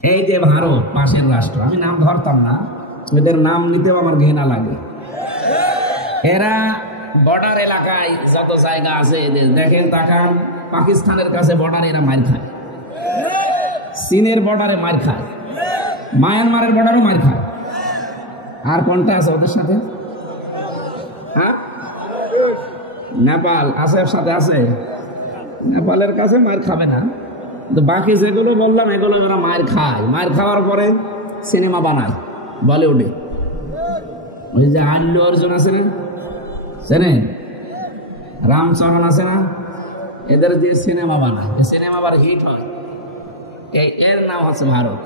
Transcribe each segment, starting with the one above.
এই যে ভারত পাশের রাষ্ট্র, আমি নাম ধরতাম না, এদের নাম নিতেও আমার ঘৃণা লাগে। এরা বর্ডার এলাকায় যত জায়গা আছে এদের দেখেন, তাকান, পাকিস্তানের কাছে বর্ডারে এরা মার খায়, চীনের বর্ডারে মার খায়, মায়ানমারের বর্ডারে মার খায়, আর কোনটা আছে ওদের সাথে? হ্যাঁ, নেপাল আছে, সাথে আছে, নেপালের কাছে মার খাবে না। তো বাকি যেগুলো বললাম এগুলো ওরা মার খায়, মার খাওয়ার পরে সিনেমা বানায় বলিউডে। ওই যে আল্লু অর্জুন আছে না, চেনেন? রামচরণ আছে না, এদের যে সিনেমা বানায়, সিনেমা আবার হিট হয়, এর নাম হচ্ছে ভারত।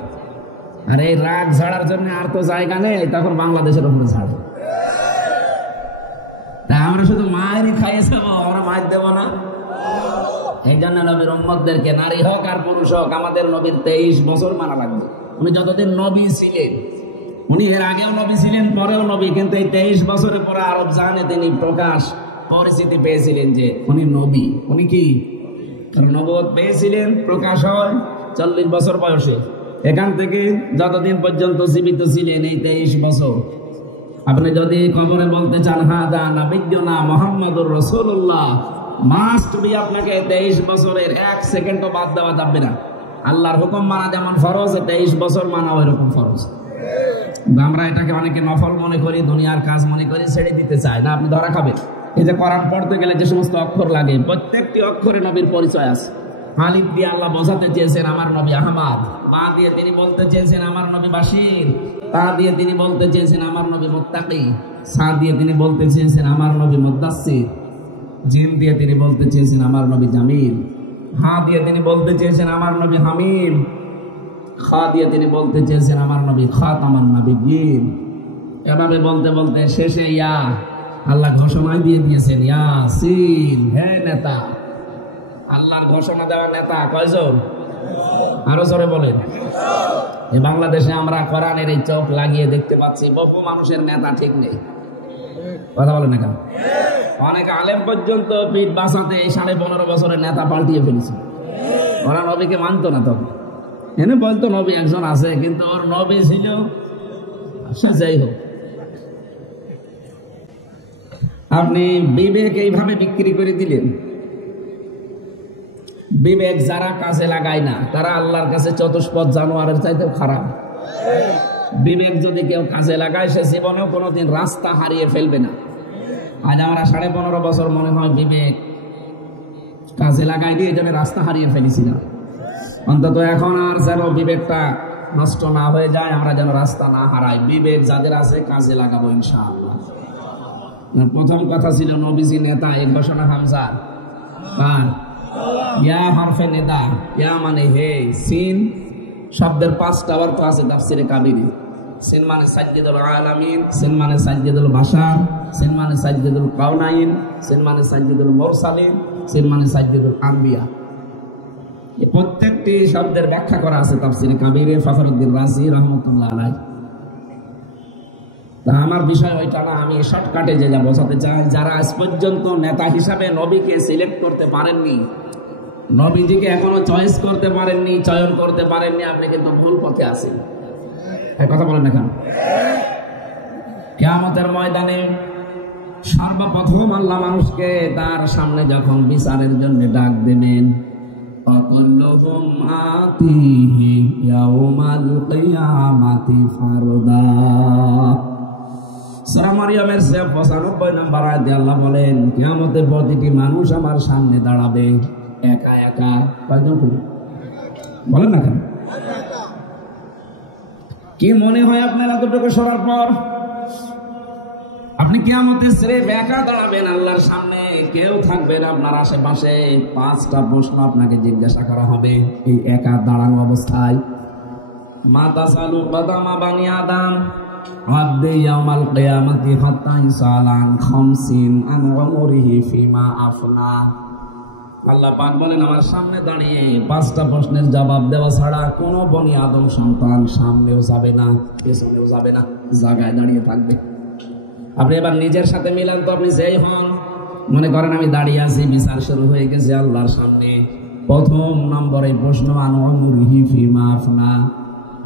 আর এই রাগ ঝাড়ার জন্য আর তো জায়গা নেই, তখন বাংলাদেশের উপরে ঝাড়ে। তা আমরা শুধু মায়েরই খাইয়েছে, আমরা মায়ের দেবো না। এই জন্য নবীর উম্মতদেরকে, নারী হোক আর পুরুষ হোক, আমাদের নবীর 23 বছর মানা লাগবে। উনি যতদিন নবী ছিলেন, উনি এর আগেও নবী ছিলেন, পরেও নবী, কিন্তু এই 23 বছরের পরে আরব জানে তিনি প্রকাশ পরিচিতি পেয়েছিলেন যে উনি নবী। উনি কি নবুয়ত পেয়েছিলেন, প্রকাশ হয় 40 বছর বয়সে। এখান থেকে যতদিন পর্যন্ত জীবিত ছিলেন এই 23 বছর। আপনি যদি কবরে বলতে চান হাদা নাবিয়্যুনা মুহাম্মাদুর রাসূলুল্লাহ, মাস্ট বি আপনাকে 23 বছরের 1 সেকেন্ডও বাদ দেওয়া যাবে না। আল্লাহর হুকুম মানা যেমন ফরজ, 23 বছর মানা ওইরকম ফরজ। আমরা এটাকে অনেকে নফল মনে করি, দুনিয়ার কাজ মনে করি, ছেড়ে দিতে চাই না। আপনি ধরা খাবেন। এই যে কোরআন পড়তে গেলে যে সমস্ত অক্ষর লাগে, প্রত্যেকটি অক্ষরে নবীর পরিচয় আছে। আলিফ দিয়ে আল্লাহ বোঝাতে চেয়েছেন আমার নবী আহমদ, বা দিয়ে তিনি বলতে চেয়েছেন আমার নবী বাশির, তা দিয়ে তিনি বলতে চেয়েছেন আমার নবী মুত্তাকি, সা দিয়ে তিনি বলতে চেয়েছেন আমার নবী মুদাসসির, জিম দিয়ে তিনি বলতে চেয়েছেন আমার নবী জামিল, হা দিয়ে তিনি বলতে চেয়েছেন আমার নবী হামিম, খা দিয়ে তিনি বলতে চেয়েছেন আমার নবী খাতামান নাবিয়্যিন। এভাবে বলতে বলতে শেষে ইয়া আল্লাহ ঘোষণা দিয়ে দিয়েছেন, ইয়াসিন, হে নেতা। আল্লাহর ঘোষণা দেওয়া নেতা কয়জন? আরো জোরে বলেন। এই বাংলাদেশে আমরা কোরআনের এই চোখ লাগিয়ে দেখতে পাচ্ছি বহু মানুষের নেতা ঠিক নেই। কথা বলেন না কেন? অনেক আলেম পর্যন্ত পিঠ বাঁচাতে 15.5 বছরের নেতা পাল্টিয়ে ফেলেছে। ওরা নবীকে মানতো না, তখন এনে বলতো নবী একজন আছে, কিন্তু ওর নবী ছিল সে যাই হোক। আপনি বিবেক এইভাবে বিক্রি করে দিলেন। বিবেক যারা কাজে লাগায় না তারা আল্লাহর কাছে চতুষ্পদ জানোয়ারের চাইতেও খারাপ। বিবেক যদি কেউ কাজে লাগায় সে জীবনেও কোনোদিন রাস্তা হারিয়ে ফেলবে না। আজ আমরা 15.5 বছর মনে হয় বিবেক কাজে লাগাই দিয়ে এই জন্য রাস্তা হারিয়ে ফেলেছিলাম। অন্তত এখন আর যেন বিবেকটা নষ্ট না হয়ে যায়, আমরা যেন রাস্তা না হারাই। বিবেক যাদের আছে কাজে লাগাবো ইনশাআল্লাহ। প্রথম কথা ছিল নবীজি নেতা, এই ঘোষণা হামজা কার? ইয়া হরফে নেদা, ইয়া মানে হে, সিন শব্দের 5টা অর্থ আছে তাফসিরে কাবিরে। সিন মানে সাজ্জিদুল আলামিন, সিন মানে সাজ্জিদুল বাশার, সিন মানে সাজ্জিদুল কাউনাইন, সিন মানে সাজ্জিদুল মুরসালিন, সিন মানে সাজ্জিদুল আম্বিয়া। এই প্রত্যেকটি শব্দের ব্যাখ্যা করা আছে তাফসিরে কাবিরে, ফখরুদ্দিন রাজি রাহমাতুল্লাহ আলাইহি। তা আমার বিষয় ওইটা না, আমি শর্টকাটে যে যা বোঝাতে চাই, যারা আজ পর্যন্ত নেতা হিসাবে নবীকে সিলেক্ট করতে পারেননি, নবীজিকে এখনো চয়েস করতে পারেননি, চয়ন করতে পারেননি, আপনি কিন্তু ভুল পথে আছেন। কথা বলেন না কেন? কিয়ামতের ময়দানে সর্বপ্রথম আল্লাহ মানুষকে তার সামনে যখন বিচারের জন্য ডাক দেবেন, ফাকুল্লুহুম আতিহি ইয়াউমাল কিয়ামাতি ফারদা। সূরা মারইয়ামের 95 নম্বর আয়াতে আল্লাহ বলেন, কিয়ামতে প্রতিটি মানুষ আমার সামনে দাঁড়াবে একা একা। কয়জন বলেন না কেন? কি মনে হয় আপনার এতটুকু শোনার পর? আপনি কিয়ামতে সিরেফ একা দাঁড়াবেন আল্লাহর সামনে, কেউ থাকবে না আপনার আশেপাশে। 5টা প্রশ্ন আপনাকে জিজ্ঞাসা করা হবে এই একা দাঁড়ানো অবস্থায়। মা তাসালু কদামা বানি আদম আদে ইয়াউমাল কিয়ামাতি হাত্তা ইসালান খামসিন আন উমরিহি ফিমা আফনা। আল্লাহ পাক বলেন, আমার সামনে দাঁড়িয়ে 5টা প্রশ্নের জবাব দেওয়া ছাড়া কোনো বনি আদম সন্তান সামনেও যাবে না, পেছনেও যাবে না, জায়গায় দাঁড়িয়ে থাকবে। আপনি এবার নিজের সাথে মিলান তো, আপনি যেই হন, মনে করেন আমি দাঁড়িয়ে আছি, বিচার শুরু হয়ে গেছে আল্লাহর সামনে। প্রথম নম্বরে প্রশ্ন, আন উমরিহি ফিমা আফনা,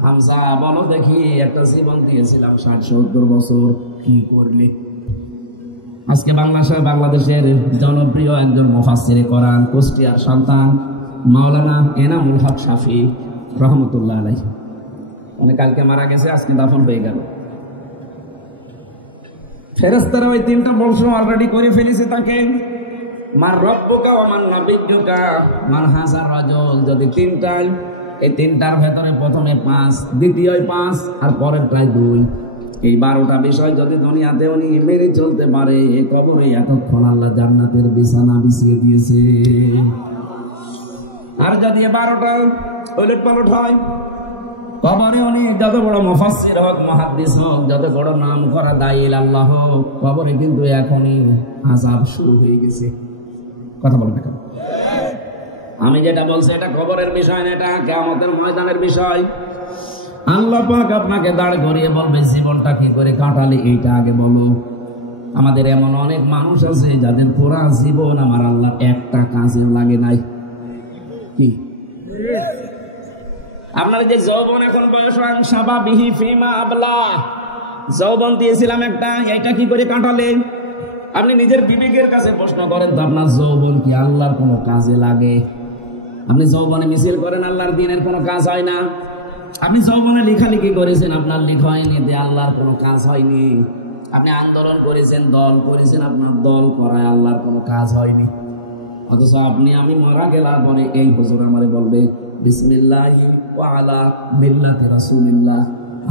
হামজা বলো দেখি, একটা জীবন দিয়েছিলাম 60-70 বছর, কি করলে? আজকে বাংলাদেশের জনপ্রিয় একজন মুফাসসিরে কোরআন, কুষ্টিয়ার সন্তান মাওলানা এনামুল হক শাফি রহমতুল্লাহ আলাইহি, মানে কালকে মারা গেছে, আজকে দাফন হয়ে গেল। ফেরেশতারা ওই 3টা বংশ অলরেডি করে ফেলেছে তাকে। মান রব্বুকা ওয়া মান নাবিয়্যুকা মান হাযার রাজুল, যদি 3টাই, এই 3টার ভেতরে প্রথমে 5, দ্বিতীয় 5 আর পরেরটাই 2, এই 12টা বিষয় যদি দুনিয়াতে উনি মেনে চলতে পারে, এই কবরে এতক্ষণ আল্লাহ জান্নাতের বিছানা বিছিয়ে দিয়েছে। আর যদি 12টা ওলট পালট হয়, কবরে উনি যত বড় মুফাসসির হোক, মুহাদ্দিস হোক, যত বড় নাম করা দায়ী আল্লাহ হোক, কবরে কিন্তু এখনই আযাব শুরু হয়ে গেছে। কথা বলবে কেন? আমি যেটা বলছি এটা কবরের বিষয় না, এটা কিয়ামতের ময়দানের বিষয়। আল্লাহ পাক আপনাকে দাঁড় করিয়ে বলবে জীবনটা কি করে কাটালে এইটা আগে বলো। আমাদের এমন অনেক মানুষ আছে যাদের পুরা জীবন আমার আল্লাহ একটা কাজে লাগে নাই। কি আপনার যে যৌবন, এখন বয়স শাবাবিহি ফিমা আবলা, যৌবন দিয়েছিলাম একটা, এইটা কি করে কাটালে? আপনি নিজের বিবেকের কাছে প্রশ্ন করেন তো, আপনার যৌবন কি আল্লাহর কোনো কাজে লাগে? আপনি যৌবনে মিছিল করেন, আল্লাহর দিনের কোনো কাজ হয় না। আপনি যৌবনে লেখালেখি করেছেন, আপনার লেখা হয়নি, আল্লাহর কোনো কাজ হয়নি। আপনি আন্দোলন করেছেন, দল করেছেন, আপনার দল করায় আল্লাহর কোনো কাজ হয়নি। অথচ আমি মারা গেলার পরে এই হুজুর আমারে বলবে বিসমিল্লাহি ওয়া আলা মিল্লাতি রাসূলিল্লাহ,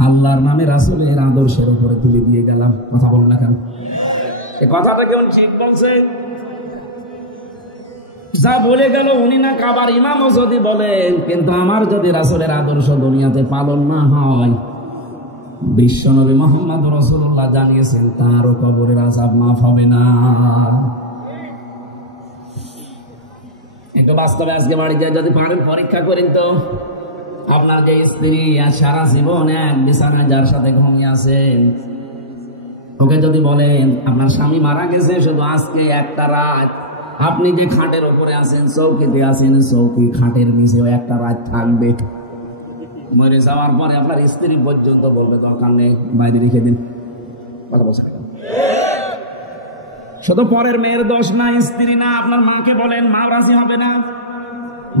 আল্লাহর নামে রাসূলের আদর্শের উপরে তুলে দিয়ে গেলাম। কথা বলেন না কেন? এই কথাটা কেমন ঠিক বলছে? যা বলে গেল উনি না কাবার ইমামও যদি বলেন, কিন্তু আমার যদি রাসূলের আদর্শ দুনিয়াতে পালন না হয়, বিশ্বনবী মুহাম্মদ রাসূলুল্লাহ জানিয়েছেন তারও কবরের আযাব মাফ হবে না। একটু বাস্তবে আজকে বাড়ি যায় যদি পারেন পরীক্ষা করেন তো, আপনার যে স্ত্রী আর সারা জীবন এক বিছানায় যার সাথে ঘুমিয়ে আছেন, ওকে যদি বলেন আপনার স্বামী মারা গেছে, শুধু আজকে একটা রাত আপনি যে খাটের উপরে আছেন, চৌকিতে আছেন, চৌকি খাটের নিচেও একটা রাত থাকবে, মরে যাওয়ার পরে আপনার স্ত্রী পর্যন্ত বলবে দরকার নেই, বাইরে রেখে দিন। কথা বলছে না? শুধু পরের মেয়ের দোষ না, স্ত্রী না, আপনার মাকে বলেন, মা রাজি হবে না।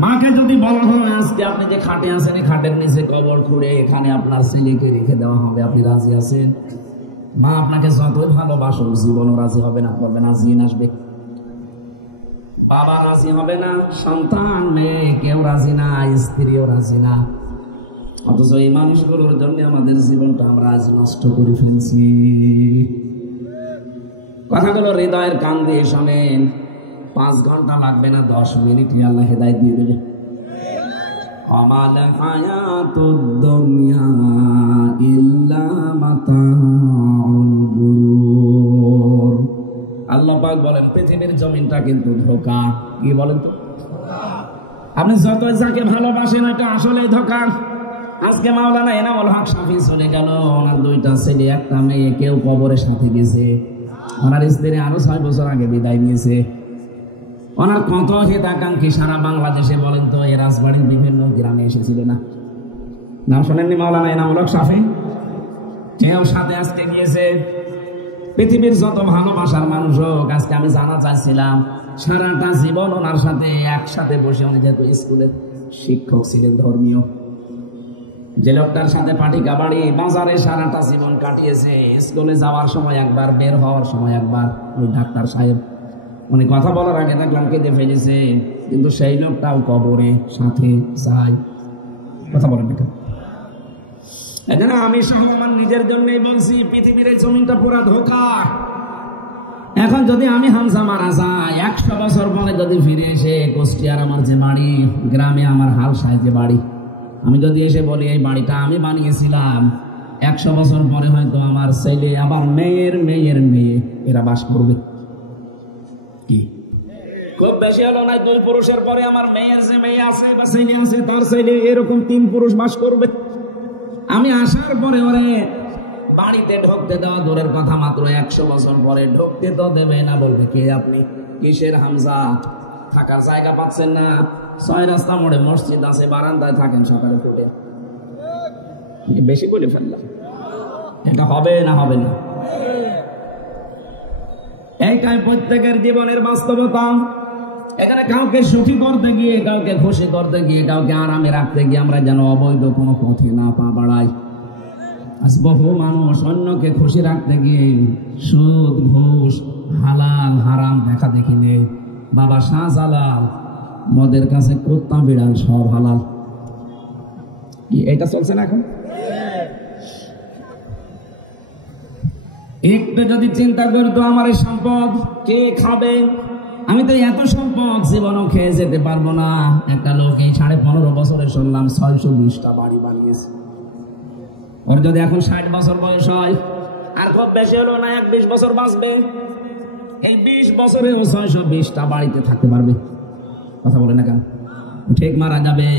মাকে যদি বলা হয় আজকে আপনি যে খাটে আছেন, এই খাটের নিচে কবর খুঁড়ে এখানে আপনার ছেলেকে রেখে দেওয়া হবে, আপনি রাজি আছেন? মা আপনাকে যতই ভালোবাসুক জীবনও রাজি হবে না, করবে না, জিন আসবে। বাবা রাজি হবে না, সন্তান, মেয়ে, কেউ রাজি না, স্ত্রীও রাজি না। অথচ এই মানুষগুলোর জন্য আমাদের জীবনটা আমরা আজ নষ্ট করে ফেলছি। কথাগুলো হৃদয়ের কান দিয়ে শোনেন। 5 ঘন্টা লাগবে না, 10 মিনিটে আল্লাহ হেদায়েত দিয়ে দেবে। আমাল হায়াতুদ দুনিয়া ইল্লা মাতাউল গুরুর। আল্লাহ পাক বলেন পৃথিবীর জমিনটা কিন্তু ধোঁকা। কি বলেন তো? আপনি যতই যাকে ভালোবাসেন এটা আসলে ধোঁকা। আজকে মাওলানা এনামুল হক শাফি চলে গেল, ওনার 2টা ছেলে, একটা মেয়ে, কেউ কবরের সাথে গেছে। ওনার স্ত্রী আরো 6 বছর আগে বিদায় নিয়েছে। ওনার কত হিতাকাঙ্ক্ষী সারা বাংলাদেশে, বলেন তো, এই রাজবাড়ির বিভিন্ন গ্রামে এসেছিল না? নাম শোনেননি মাওলানা এনামুল হক শাফি? কেউ সাথে আজকে গিয়েছে। পৃথিবীর যত ভালোবাসার মানুষ হোক, আজকে আমি জানা চাইছিলাম সারাটা জীবন ওনার সাথে একসাথে বসে, উনি যেহেতু স্কুলের শিক্ষক ছিলেন ধর্মীয়, যে লোকটার সাথে পাটি কাবাড়ি বাজারে সারাটা জীবন কাটিয়েছে, স্কুলে যাওয়ার সময় একবার, বের হওয়ার সময় একবার, ওই ডাক্তার সাহেব, উনি কথা বলার আগে দেখলাম কেঁদে ফেলেছে, কিন্তু সেই লোকটাও কবরে সাথে যায়। কথা বলেন না? এজন্য আমি সহ আমার নিজের জন্যই বলছি, পৃথিবীর এই জমিনটা পুরা ধোঁকা। এখন যদি আমি হামজা মারা যাই, 100 বছর পরে যদি ফিরে এসে কুষ্টিয়ার আমার যে বাড়ি, গ্রামে আমার হাল সাহেবের বাড়ি, আমি যদি এসে বলি এই বাড়িটা আমি বানিয়েছিলাম, 100 বছর পরে হয়তো আমার ছেলে, আবার মেয়ের মেয়ের মেয়ে, এরা বাস করবে। কি খুব বেশি হলো না, 2 পুরুষের পরে আমার মেয়ের যে মেয়ে আছে বা ছেলে আছে, তার ছেলে, এরকম 3 পুরুষ বাস করবে। আমি আসার পরে ওরে বাড়িতে ঢুকতে দেওয়া দূরের কথা, মাত্র 100 বছর পরে ঢুকতে তো দেবে না, বলবে কে আপনি, কিসের হামজা, থাকার জায়গা পাচ্ছেন না, 6 রাস্তা মোড়ে মসজিদ আছে, বারান্দায় থাকেন সকালে ফুটে। বেশি বলে ফেললাম, এটা হবে না হবে না। এইটাই প্রত্যেকের জীবনের বাস্তবতা। এখানে কাউকে সুখী করতে গিয়ে, কাউকে খুশি করতে গিয়ে, কাউকে আরামে রাখতে গিয়ে আমরা যেন অবৈধ কোনো পথে না পা বাড়াই। আজ বহু মানুষ অন্যকে খুশি রাখতে গিয়ে সুদ, ঘুষ, হালাল হারাম দেখা দেখি নেই। বাবা শাহজালাল মদের কাছে কুত্তা বিড়াল সব হালাল। কি এটা চলছে না এখন? একটু যদি চিন্তা করতো আমার এই সম্পদ কে খাবে, আমি তো এত সম্পদ জীবনও খেয়ে যেতে পারবো না। একটা লোক এই 15.5 বছরে শুনলাম 620টা বাড়ি বানিয়েছে। ওর যদি এখন 60 বছর বয়স হয়, আর খুব বেশি হলো না 20 বছর বাঁচবে, এই 20 বছরেও 620টা বাড়িতে থাকতে পারবে। কথা বলে না কেন? ঠিক মারা যাবে,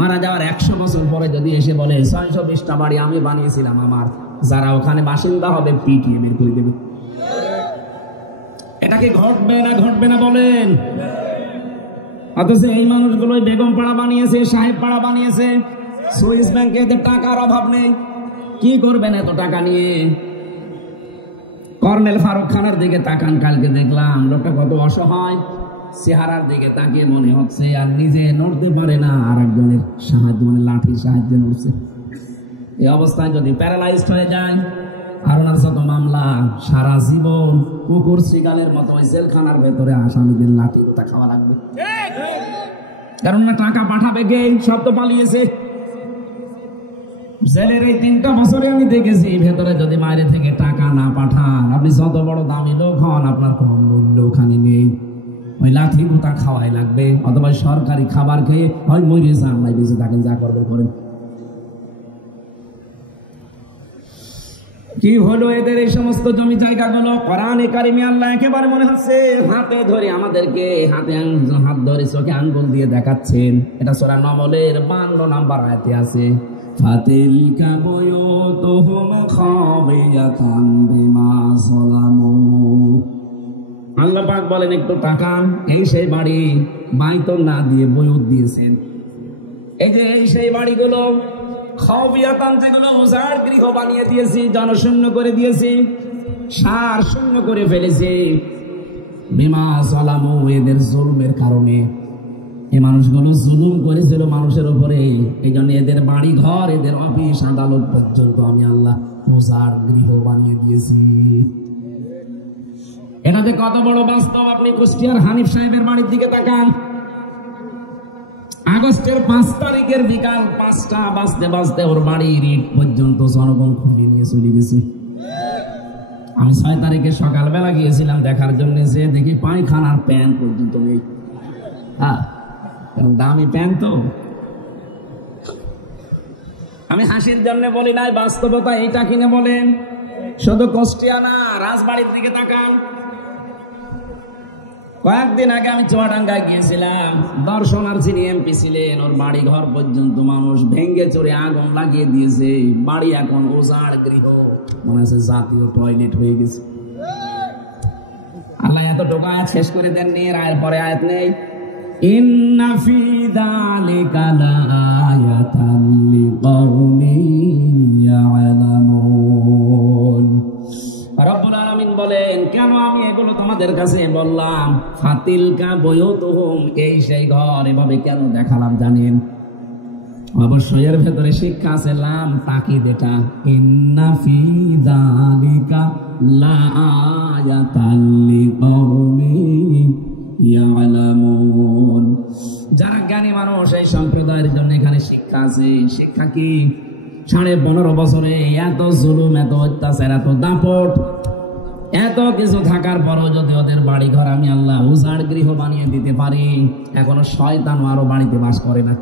মারা যাওয়ার 100 বছর পরে যদি এসে বলে 620টা বাড়ি আমি বানিয়েছিলাম, আমার যারা ওখানে বাসিন্দা হবে পিটিয়ে বের করে দেবে। এটা কি ঘটবে না ঘটবে না বলেন? অথচ এই মানুষগুলো বেগম পাড়া বানিয়েছে, সাহেব পাড়া বানিয়েছে। সুইস ব্যাংকে এদের টাকার অভাব নেই, কি করবেন এত টাকা নিয়ে? কর্নেল ফারুক খানের দিকে তাকান, কালকে দেখলাম লোকটা কত অসহায়, চেহারার দিকে তাকিয়ে মনে হচ্ছে আর নিজে নড়তে পারে না, আর একজনের সাহায্য মানে লাঠির সাহায্যে নড়ছে। এই অবস্থায় যদি প্যারালাইজড হয়ে যায়, আর ওনার যত মামলা, সারা জীবন কুকুর শিকালের মতো ওই জেলখানার ভেতরে আসামিদের লাঠি ওটা খাওয়া লাগবে। কারণ না টাকা পাঠাবে কে? সব তো পালিয়েছে। জেলের এই 3টা বছরে আমি দেখেছি, ভেতরে যদি বাইরে থেকে টাকা না পাঠান, আপনি যত বড় দামি লোক হন, আপনার কোন মূল্য ওখানে নেই। ওই লাঠি গোটা খাওয়াই লাগবে, অথবা সরকারি খাবার খেয়ে হয় মরে যান, নাই বেঁচে থাকেন, যা করবেন করেন। কি হলো এদের এই সমস্ত জমি জায়গাগুলো? কোরআনে কারিমে আল্লাহ একেবারে মনে হচ্ছে হাতে ধরে আমাদেরকে হাত ধরে চোখে আঙ্গুল দিয়ে দেখাচ্ছেন। এটা সূরা নমলের 52 নম্বর আয়াতে আছে, ফাতিলকা বুয়ুতুহুম খাবিয়াতান বিমা যালামু। আল্লাহ পাক বলেন একটু তাকান, এই সেই বাড়ি বাইতুল না দিয়ে বুয়ুত দিয়েছেন। এই যে এই সেই বাড়িগুলো খাবিয়াতান, যেগুলো উজাড় গৃহ বানিয়ে দিয়েছি, জনশূন্য করে দিয়েছি, সার শূন্য করে ফেলেছি। বিমা যালামু, এদের জুলুমের কারণে। এই মানুষগুলো জুলুম করেছিল মানুষের উপরে, এই জন্য এদের বাড়ি ঘর, এদের অফিস আদালত পর্যন্ত আমি আল্লাহ উজাড় গৃহ বানিয়ে দিয়েছি। এটা যে কত বড় বাস্তব, আপনি কুষ্টিয়ার হানিফ সাহেবের বাড়ির দিকে তাকান। আগস্টের 5 তারিখের বিকাল 5টা বাজতে বাজতে ওর বাড়ির ইট পর্যন্ত জনগণ খুলে নিয়ে চলে গেছে। আমি 6 তারিখে সকালবেলা গিয়েছিলাম দেখার জন্য, যে দেখি পায়খানার প্যান্ট পর্যন্ত নেই। হ্যাঁ, দামি প্যান্ট তো। আমি হাসির জন্য বলি নাই, বাস্তবতা এইটা কিনে বলেন। শুধু কুষ্টিয়া না, রাজবাড়ির দিকে তাকান। কয়েকদিন আগে আমি চুয়াডাঙ্গায় গিয়েছিলাম, দর্শনার্থী এমপি ছিলেন, ওর বাড়ি ঘর পর্যন্ত মানুষ ভেঙ্গে চড়ে আগুন লাগিয়ে দিয়েছে। বাড়ি এখন উজাড় গৃহ, মনে হচ্ছে জাতীয় টয়লেট হয়ে গেছে। আল্লাহ এতটুকু আয়াত শেষ করে দেননি, এর পরে আয়াত নেই। ইন্না ফি যালিকা লাআয়াতান লিকাউমিন ইয়ালামুন। রব্বুল আলামিন বলেন, কেন আমি এগুলো তোমাদের কাছে বললাম? ফাতিলকা বুয়ুতুহুম, এই সেই ঘর, এভাবে কেন দেখালাম জানেন? অবশ্যই এর ভেতরে শিক্ষা আছে, লাম তাকিদ। এটা ইন্না ফি যালিকা লাআয়াতান লিকাউমিন ইয়ালামুন। যারা জ্ঞানী মানুষ, এই সম্প্রদায়ের জন্য এখানে শিক্ষা আছে। শিক্ষা কি? 15.5 বছরে এত জুলুম, এত অত্যাচার, এত দাপট, এত কিছু থাকার পরও যদি ওদের বাড়ি ঘর আমি আল্লাহ উজাড় গৃহ বানিয়ে দিতে পারি, এখনো শয়তান আরো বাড়িতে বাস করে না।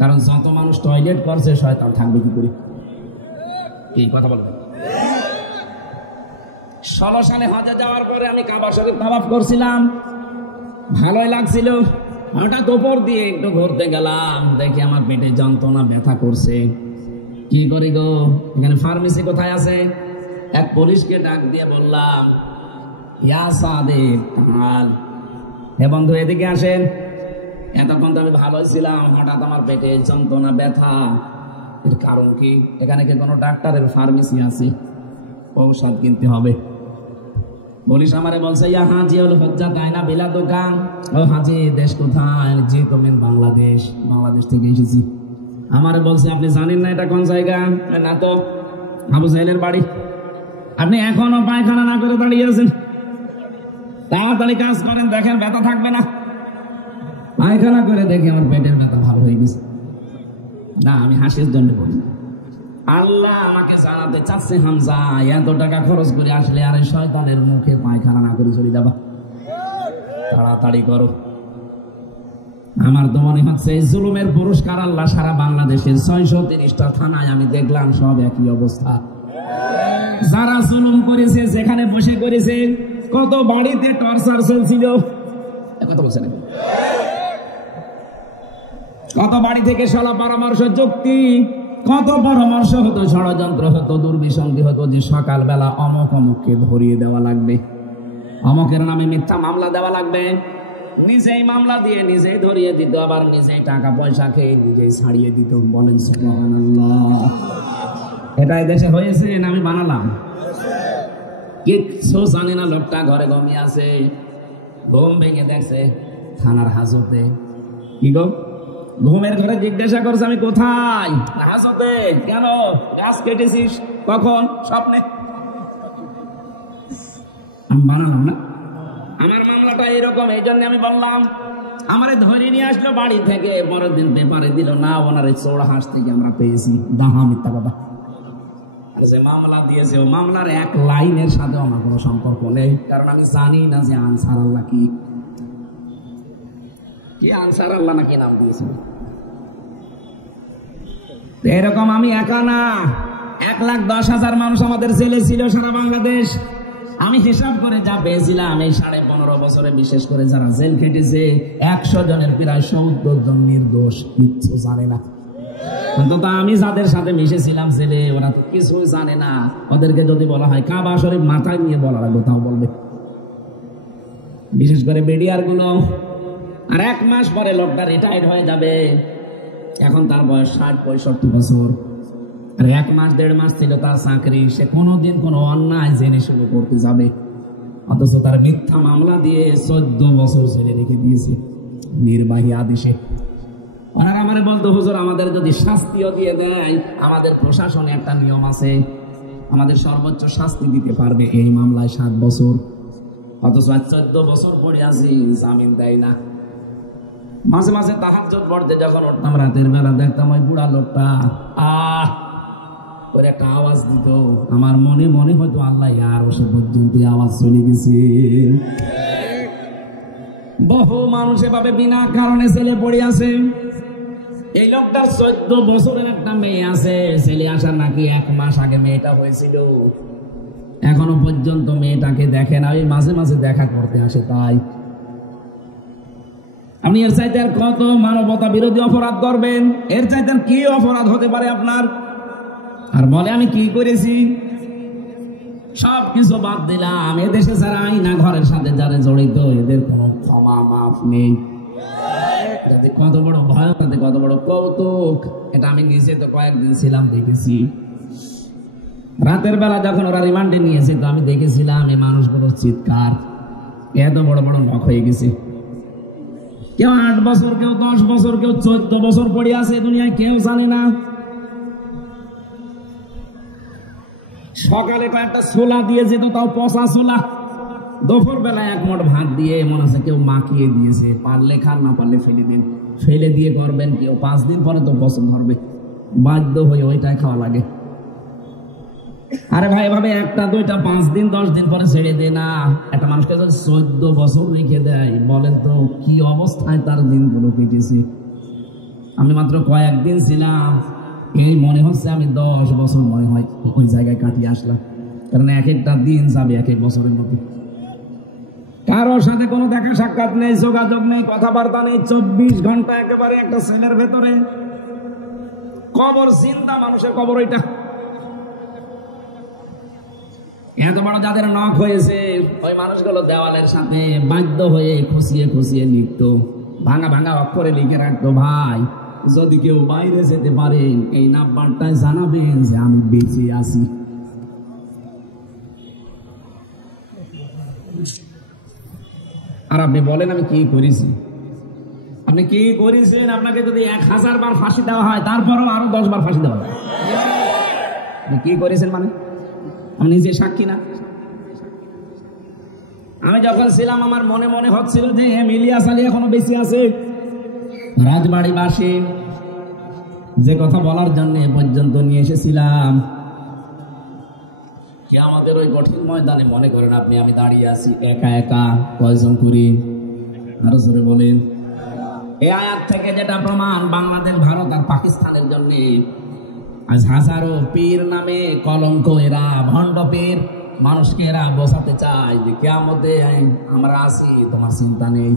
কারণ যত মানুষ টয়লেট করছে, শয়তান থাকবে কি করে? কি কথা বলবেন? 16 সালে হজে যাওয়ার পরে আমি কাবা শরীফ তাওয়াফ করছিলাম, ভালোই লাগছিল। হঠাৎ উপর দিয়ে একটু ঘুরতে গেলাম, দেখি আমার পেটে যন্ত্রণা, ব্যথা করছে। কি করি গো, এখানে ফার্মেসি কোথায় আছে? এক পুলিশকে ডাক দিয়ে বললাম, ইয়া সাদেক তাল, হে বন্ধু এদিকে আসেন। এতক্ষণ তো আমি ভালো ছিলাম, হঠাৎ আমার পেটে যন্ত্রণা, ব্যথা। এর কারণ কি? এখানে কি কোনো ডাক্তারের ফার্মেসি আছে? ঔষধ কিনতে হবে। পুলিশ আমারে বলছে, ইয়া হাজি হল হজ্জা তাই না বিলা দোকান। ও হাজি, দেশ কোথায়? জি তুমি বাংলাদেশ। বাংলাদেশ থেকে এসেছি। আমারে বলছে, আপনি জানেন না এটা কোন জায়গা? না তো। আবু সাহেলের বাড়ি। আপনি এখনো পায়খানা না করে দাঁড়িয়ে আছেন? তাড়াতাড়ি কাজ করেন, দেখেন ব্যথা থাকবে না। পায়খানা করে দেখে আমার পেটের ব্যথা ভালো হয়ে গেছে। না, আমি হাসির জন্য বলি। আল্লাহ আমাকে জানাতে চাচ্ছে, হামজা এত টাকা খরচ করে আসলে আরে শয়তানের মুখে পায়খানা না করে চলে যাবা, তাড়াতাড়ি করো। আমার তো মনে হচ্ছে এই জুলুমের পুরস্কার আল্লাহ সারা বাংলাদেশের 630টা থানায় আমি দেখলাম সব একই অবস্থা। যারা জুলুম করেছে যেখানে বসে করেছে, কত বাড়িতে টর্চার চলছিল, কথা বলছে না, কত বাড়ি থেকে শালা পরামর্শ যুক্তি, কত পরামর্শ হতো, ষড়যন্ত্র হতো, দুর্বিসন্ধি হতো যে সকালবেলা অমক অমুককে ধরিয়ে দেওয়া লাগবে, অমকের নামে মিথ্যা মামলা দেওয়া লাগবে। নিজেই মামলা দিয়ে নিজেই ধরিয়ে দিত, আবার নিজেই টাকা পয়সা খেয়ে নিজেই ছাড়িয়ে দিত। বলেন সুবহানাল্লাহ। এটাই দেশে হয়েছে না আমি বানালাম? কিচ্ছু জানি না, লোকটা ঘরে ঘুমিয়ে আছে, ঘুম ভেঙে দেখছে থানার হাজতে। কি গো? ঘুমের ঘরে জিজ্ঞাসা করছে আমি কোথায়? হাজতে। কেন? গাছ কেটেছিস? কখন? স্বপ্নে। আমি বানালাম না, আমার মামলাটা এরকম, এই জন্য আমি বললাম। আমারে ধরে নিয়ে আসলো বাড়ি থেকে, পরের দিন পেপারে দিল না ওনার চোরা হাঁস থেকে আমরা পেয়েছি। দাহা মিথ্যা কথা। আর যে মামলা দিয়েছে ও মামলার এক লাইনের সাথে আমার কোনো সম্পর্ক নেই, কারণ আমি জানি না যে আনসার আল্লাহ কি আনসার আল্লাহ নাকি নাম দিয়েছে। এরকম আমি একা না, 1,10,000 মানুষ আমাদের জেলে ছিল সারা বাংলাদেশ। আমি হিসাব করে যা পেয়েছিলাম এই 15.5 বছরে, বিশেষ করে যারা জেল খেটেছে 100 জনের প্রায় 70 জন নির্দোষ, কিচ্ছু জানে না। অন্তত আমি যাদের সাথে মিশেছিলাম জেলে, ওরা কিছু জানে না। ওদেরকে যদি বলা হয় কাবা শরীফ মাথায় নিয়ে বলা লাগবে, তাও বলবে। বিশেষ করে বিডিআর গুলো। আর 1 মাস পরে লোকটা রিটায়ার্ড হয়ে যাবে, এখন তার বয়স 60-65 বছর। আর 1 মাস 1.5 মাস ছিল তার চাকরি, সে কোনোদিন কোনো অন্যায় জেনে শুরু করতে যাবে, অথচ তার মিথ্যা মামলা দিয়ে 14 বছর ছেড়ে রেখে দিয়েছে নির্বাহী আদেশে। ওনারা আমারে বলতো, হুজুর আমাদের যদি শাস্তিও দিয়ে দেয়, আমাদের প্রশাসনে একটা নিয়ম আছে, আমাদের সর্বোচ্চ শাস্তি দিতে পারবে এই মামলায় 7 বছর, অথচ 14 বছর পড়ে আছি, জামিন দেয় না। মাঝে মাঝে তাহাজ্জুদ পড়তে যখন উঠতাম রাতের বেলা, দেখতাম ওই বুড়া লোকটা করে একটা আওয়াজ দিত, আমার মনে মনে হয়তো আল্লাহ আর ওসব পর্যন্ত আওয়াজ চলে গেছে। বহু মানুষ এভাবে বিনা কারণে ছেলে পড়ে আছে। এই লোকটার 14 বছরের একটা মেয়ে আছে, ছেলে আসার নাকি 1 মাস আগে মেয়েটা হয়েছিল, এখনো পর্যন্ত মেয়েটাকে দেখে না, ওই মাঝে মাঝে দেখা করতে আসে। তাই আপনি এর চাইতে আর কত মানবতা বিরোধী অপরাধ করবেন? এর চাইতে কি অপরাধ হতে পারে আপনার? আর বলে আমি কি করেছি? সবকিছু বাদ দিলাম, এদেশে যারা আইনা ঘরের সাথে যারা জড়িত, এদের কোনো ক্ষমা মাফ নেই। কত বড় ভয়, কত বড় কৌতুক, এটা আমি নিজে তো কয়েকদিন ছিলাম, দেখেছি। রাতের বেলা যখন ওরা রিমান্ডে নিয়েছে, তো আমি দেখেছিলাম এই মানুষগুলোর চিৎকার, এত বড় বড় নখ হয়ে গেছে। কেউ 8 বছর, কেউ 10 বছর, কেউ 14 বছর পড়ে আছে দুনিয়ায়, কেউ জানি না। সকালে কয়েকটা ছোলা দিয়ে যেত, তাও পচা ছোলা। দুপুর বেলা 1 মুঠ ভাত দিয়ে মনে হচ্ছে কেউ মাখিয়ে দিয়েছে, পারলে খান, না পারলে ফেলে দিন। ফেলে দিয়ে করবেন কেউ, 5 দিন পরে তো পছন্দ ধরবে, বাধ্য হয়ে ওইটাই খাওয়া লাগে। আরে ভাই এভাবে 1টা 2টা 5 দিন 10 দিন পরে ছেড়ে দে না। একটা মানুষকে যদি 14 বছর রেখে দেয়, বলেন তো কি অবস্থায় তার দিনগুলো কেটেছে। আমি মাত্র কয়েকদিন ছিলাম, এই মনে হচ্ছে আমি 10 বছর মনে হয় ওই জায়গায় কাটিয়ে আসলাম, কারণ এক একটা দিন যাবে 1 বছরের মতো। কারোর সাথে কোনো দেখা সাক্ষাৎ নেই, যোগাযোগ নেই, কথাবার্তা নেই, 24 ঘন্টা একেবারে একটা সেলের ভেতরে। কবর, জিন্দা মানুষের কবর ওইটা। এত বড় যাদের নখ হয়েছে, ওই মানুষগুলো দেওয়ালের সাথে বাধ্য হয়ে খুশিয়ে খুশিয়ে লিখতো, ভাঙা ভাঙা অক্ষরে লিখে রাখতো, ভাই যদি কেউ বাইরে যেতে পারে এই নাম্বারটায় জানাবেন যে আমি বেঁচে আছি। আর আপনি বলেন আমি কি করেছি? আপনি কি করেছেন? আপনাকে যদি 1000 বার ফাঁসি দেওয়া হয় তারপরও আরো 10 বার ফাঁসি দেওয়া হয়। আপনি কি করেছেন মানে? আমি নিজে সাক্ষী না? আমি যখন ছিলাম আমার মনে মনে হচ্ছিল যে ইলিয়াস আলী এখনো বেঁচে আছে। রাজবাড়িবাসী যে কথা বলার জন্য পর্যন্ত নিয়ে এসেছিলাম, আমাদের ওই কঠিন ময়দানে মনে করেন আপনি আমি দাঁড়িয়ে আছি একা একা, কয়জন করি? আরো জোরে বলেন। এই আয়াত থেকে যেটা প্রমাণ, বাংলাদেশ, ভারত আর পাকিস্তানের জন্য আজ হাজারো পীর নামে কলঙ্ক, এরা ভণ্ড পীর, মানুষকে এরা বোঝাতে চায় যে কিয়ামতে আমরা আছি, তোমার চিন্তা নেই।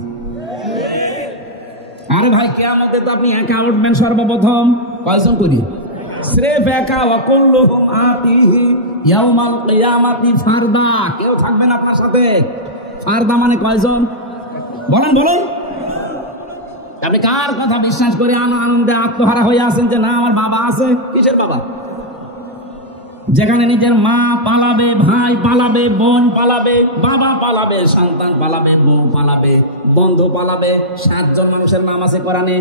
আরে ভাই, কিয়ামতে তো আপনি একা উঠবেন সর্বপ্রথম। কয়জন করি? স্রেফ একা। ওয়াকুল্লুহুম আতিহি ইয়াউমাল কিয়ামাতি ফারদা। কেউ থাকবে না আপনার সাথে। ফারদা মানে কয়জন? বলেন বলেন। আপনি কার কথা বিশ্বাস করে আনন্দে আত্মহারা হয়ে আছেন যে না আমার বাবা আছে? কিসের বাবা? যেখানে নিজের মা পালাবে, ভাই পালাবে, বোন পালাবে, বাবা পালাবে, সন্তান পালাবে, বউ পালাবে, বন্ধু পালাবে, 7 জন মানুষের নাম আছে কোরআনে।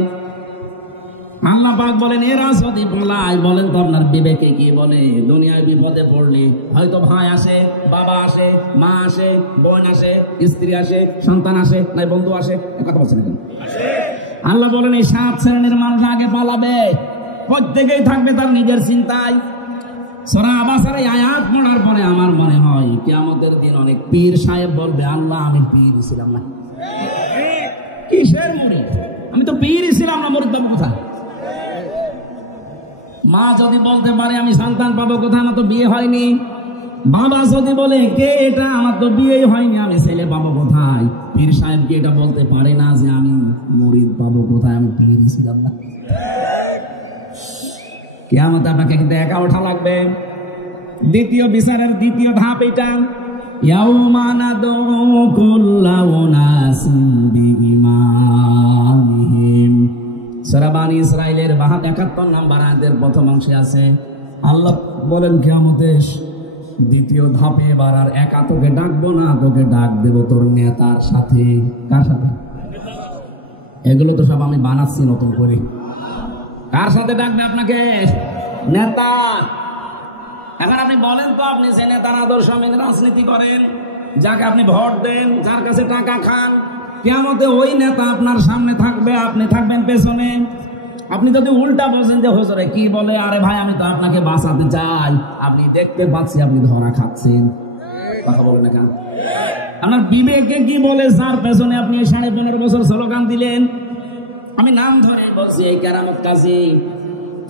আল্লাহ পাক বলেন এরা যদি পালায়, বলেন তো আপনার বিবেকে কি বলে? দুনিয়ায় বিপদে পড়লে হয়তো ভাই আসে, বাবা আসে, মা আসে, বোন আসে, স্ত্রী আসে, সন্তান আসে, নাই বন্ধু আসে, কথা বলছেন কেন? আল্লাহ বলেন এই 7 শ্রেণীর মানুষ আগে পালাবে, প্রত্যেকেই থাকবে তার নিজের চিন্তায়। সূরা আবাসের এই আয়াত পড়ার পরে আমার মনে হয় কিয়ামতের দিন অনেক পীর সাহেব বলবে আল্লাহ আমি পীর ছিলাম না। কিসের মুরিদ? আমি তো পীর ছিলাম না, মুরিদ পাবো কোথায়? মা যদি বলতে পারে আমি সন্তান পাবো কোথায়, আমার তো বিয়ে হয়নি। বাবা যদি বলে কে এটা, আমার তো বিয়েই হয়নি, আমি ছেলে পাবো কোথায়? পীর সাহেব কি এটা বলতে পারে না যে আমি মুরিদ পাবো কোথায়, আমি পীর ছিলাম না? কিয়ামতে আপনাকে কিন্তু একা ওঠা লাগবে। দ্বিতীয় বিচারের দ্বিতীয় ধাপ এটা, ইয়াউমা নাদউ কুল্লা উনাসিন বিইমানিহিম। সূরা বানী ইসরাঈলের 71 নম্বর আয়াতের প্রথম অংশে আছে আল্লাহ বলেন কিয়ামতে দ্বিতীয় ধাপে এবার আর একা তোকে ডাকবো না, তোকে ডাক দেব তোর নেতার সাথে। কার সাথে? এগুলো তো সব আমি বানাচ্ছি নতুন করে। কার সাথে ডাকবে আপনাকে? নেতা। এখন আপনি বলেন তো, আপনি যে নেতার আদর্শ মেনে রাজনীতি করেন, যাকে আপনি ভোট দেন, যার কাছে টাকা খান, কিয়ামতে ওই নেতা আপনার সামনে থাকবে, আপনি থাকবেন পেছনে। আপনি যদি উল্টা বলছেন যে হুজুরে কি বলে, আরে ভাই আমি তো আপনাকে বাঁচাতে চাই, আপনি দেখতে পাচ্ছি আপনি ধরা খাচ্ছেন, কথা বলেন না কেন? আপনার বিবেকে কি বলে যার পেছনে আপনি 15.5 বছর স্লোগান দিলেন? আমি নাম ধরে বলছি এই কেরামত কাজী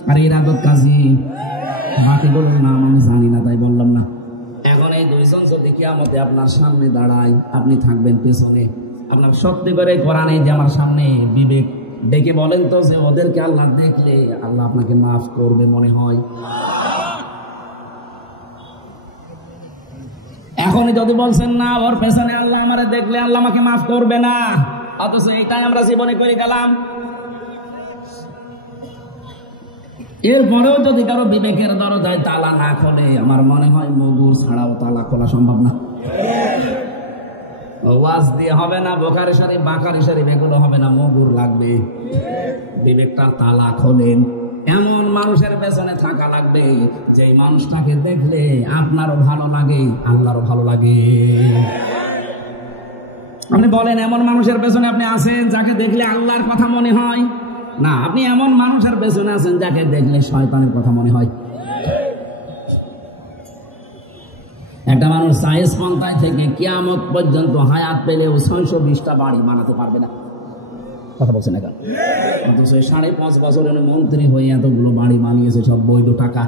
আর ইরাদত কাজী, বাকিগুলোর নাম আমি জানি না তাই বললাম না। এখন এই 2 জন যদি কিয়ামতে আপনার সামনে দাঁড়ায়, আপনি থাকবেন পেছনে। আপনার সত্যি করে কোরআনে যে আমার সামনে বিবেক ডেকে বলেন তো যে ওদেরকে আল্লাহ দেখলে আল্লাহ আপনাকে মাফ করবে মনে হয়? এখনই যদি বলছেন না ওর পেছনে আল্লাহ আমারে দেখলে আল্লাহ আমাকে মাফ করবে না, অথচ এটাই আমরা জীবনে করে গেলাম। এরপরেও যদি কারো বিবেকের দরজায় তালা না খোলে, আমার মনে হয় মগুর ছাড়াও তালা খোলা সম্ভব না। ওয়াজ দিয়ে হবে না, বোখারি শরীফ, বাকারি শরীফ এগুলো হবে না, মগুর লাগবে। বিবেকটা তালা খোলেন। এমন মানুষের পেছনে থাকা লাগবে যে মানুষটাকে দেখলে আপনারও ভালো লাগে, আল্লাহরও ভালো লাগে। আপনি বলেন এমন মানুষের পেছনে আপনি আছেন যাকে দেখলে আল্লাহর কথা মনে হয় না, আপনি এমন মানুষের পেছনে আছেন যাকে দেখলে শয়তানের কথা মনে হয়। একটা মানুষ 40 পন্থায় থেকে কিয়ামত পর্যন্ত হায়াত পেলেও 620টা বাড়ি বানাতে পারবে না, কথা বলছেন না? অথচ 5.5 বছর মন্ত্রী হয়ে এতগুলো বাড়ি বানিয়েছে, সব বৈধ টাকা।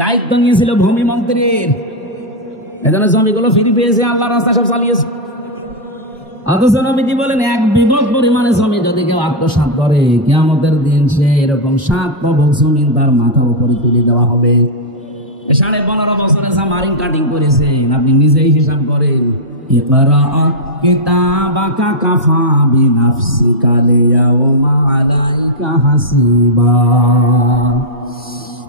দায়িত্ব নিয়েছিল ভূমি মন্ত্রীর, এজন্য জমিগুলো ফিরে পেয়েছে, আল্লাহ রাস্তা সব চালিয়েছে। অথচ নবীজি বলেন 1 বিঘত পরিমাণে জমি যদি কেউ আত্মসাৎ করে, কিয়ামতের দিন সে এরকম 7 কবল জমিন তার মাথার উপরে তুলে দেওয়া হবে। 15.5 বছরে যা মারিং কাটিং করেছেন আপনি নিজেই হিসাব করেন, ইকরা কিতাবাকা কাফা বিনাফসিকা লিয়াউমা আলাইকা হাসিবা।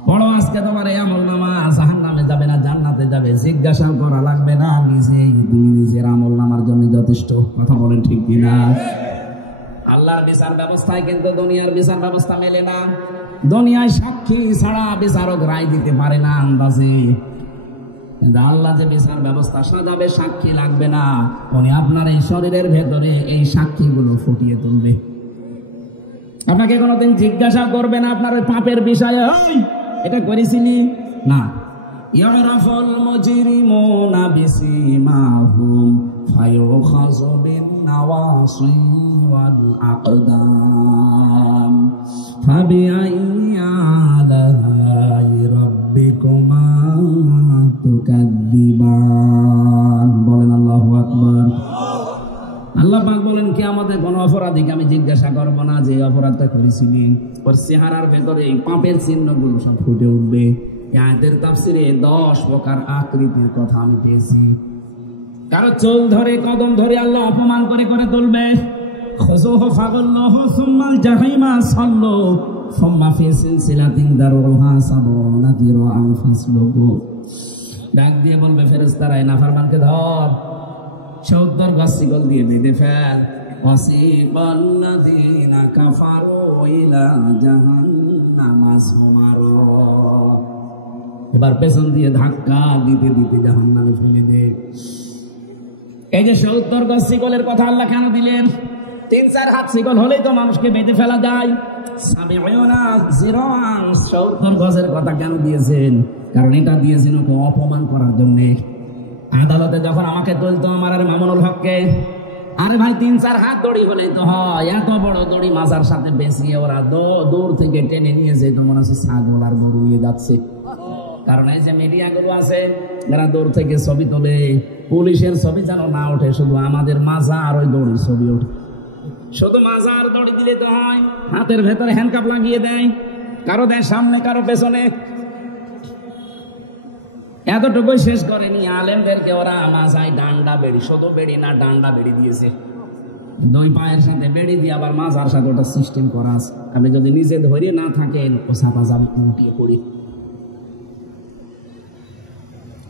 পড়ো, আজকে তোমার এই আমলনামা জাহান্নামে যাবে না জান্নাতে যাবে, জিজ্ঞাসা করা লাগবে না, নিজেই তুমি নিজের আমলনামার জন্য যথেষ্ট। কথা বলেন ঠিক কিনা? আল্লাহর বিচার ব্যবস্থায় কিন্তু দুনিয়ার বিচার ব্যবস্থা মেলে না। দুনিয়ায় সাক্ষী ছাড়া বিচারক রায় দিতে পারে না আন্দাজে, কিন্তু আল্লাহ যে বিচার ব্যবস্থা সাজাবে সাক্ষী লাগবে না, উনি আপনার এই শরীরের ভেতরে এই সাক্ষীগুলো ফুটিয়ে তুলবে। আপনাকে কোনোদিন জিজ্ঞাসা করবে না আপনার ওই পাপের বিষয়ে, এটা করেছিলি না। ইয়ারাফুল মুজরিমুনা বিসিমাহুম ফায়ুখাযু বিন নাওয়াসি ওয়াল আকদাম ফাবিআইয়ি আলাই রাব্বিকুমা তুকাদ্দিবান। বলেন আল্লাহু আকবার। আল্লাহ পাক বলেন, কিয়ামতে কোন অপরাধীকে আমি জিজ্ঞাসা করব না যে অপরাধটা করেছিলি। ওর চেহারার ভেতরে এই পাপের চিহ্নগুলো সব ফুটে উঠবে। আয়াতের তাফসিরে 10 প্রকার আকৃতির কথা আমি পেয়েছি। কারো চুল ধরে কদম ধরে আল্লাহ অপমান করে করে তুলবে। খুযুহু ফাগুল্লুহু সুম্মাল জাহিমা সাল্লু সুম্মা ফি সিলসিলাতিন দারুহা সাবউনা দিরআন ফাসলুকু। ডাক দিয়ে বলবে, ফেরেশতারা এই নাফরমানকে ধর, 70 গজ শিকল দিয়ে বেঁধে ফেল। ওয়াসিবাল্লাযীনা কাফারু ইলা জাহান্নামা সুমারু। এবার পেছন দিয়ে ধাক্কা দিতে দিতে জাহান্নামে ফেলে দে। এই যে 70 গজ শিকলের কথা আল্লাহ কেন দিলেন? 3-4 হাত শিকল হলেই তো মানুষকে বেঁধে ফেলা যায়। 70 গজের কথা কেন দিয়েছেন? কারণ এটা দিয়েছেন ওকে অপমান করার জন্যে। আদালতে যখন আমাকে তুলতো আমার আর মামুনুল হককে, আরে ভাই 3-4 হাত দড়ি হলে তো হয়, এত বড় দড়ি মাজার সাথে বেঁচিয়ে ওরা দূর থেকে টেনে নিয়ে যেত, মনে হচ্ছে ছাগল আর গরু নিয়ে যাচ্ছে। কারণ এই যে মিডিয়াগুলো আছে যারা দূর থেকে ছবি তোলে, পুলিশের ছবি যেন না ওঠে, শুধু আমাদের মাজা আর ওই দড়ির ছবি ওঠে। শুধু মাজা আর দড়ি দিলে তো হয়, হাতের ভেতরে হ্যান্ডকাপ লাগিয়ে দেয়, কারো দেয় সামনে কারো পেছনে। এতটুকুই শেষ করেনি, আলেমদেরকে ওরা মাজায় ডান্ডা বেড়ি, শুধু বেড়ি না ডান্ডা বেড়ি দিয়েছে। 2 পায়ের সাথে বেড়ি দিয়ে আবার মাজার সাথে ওটা সিস্টেম করা আছে। আপনি যদি নিজে ধরে না থাকেন ও ছাপা যাবে উল্টিয়ে পড়ি।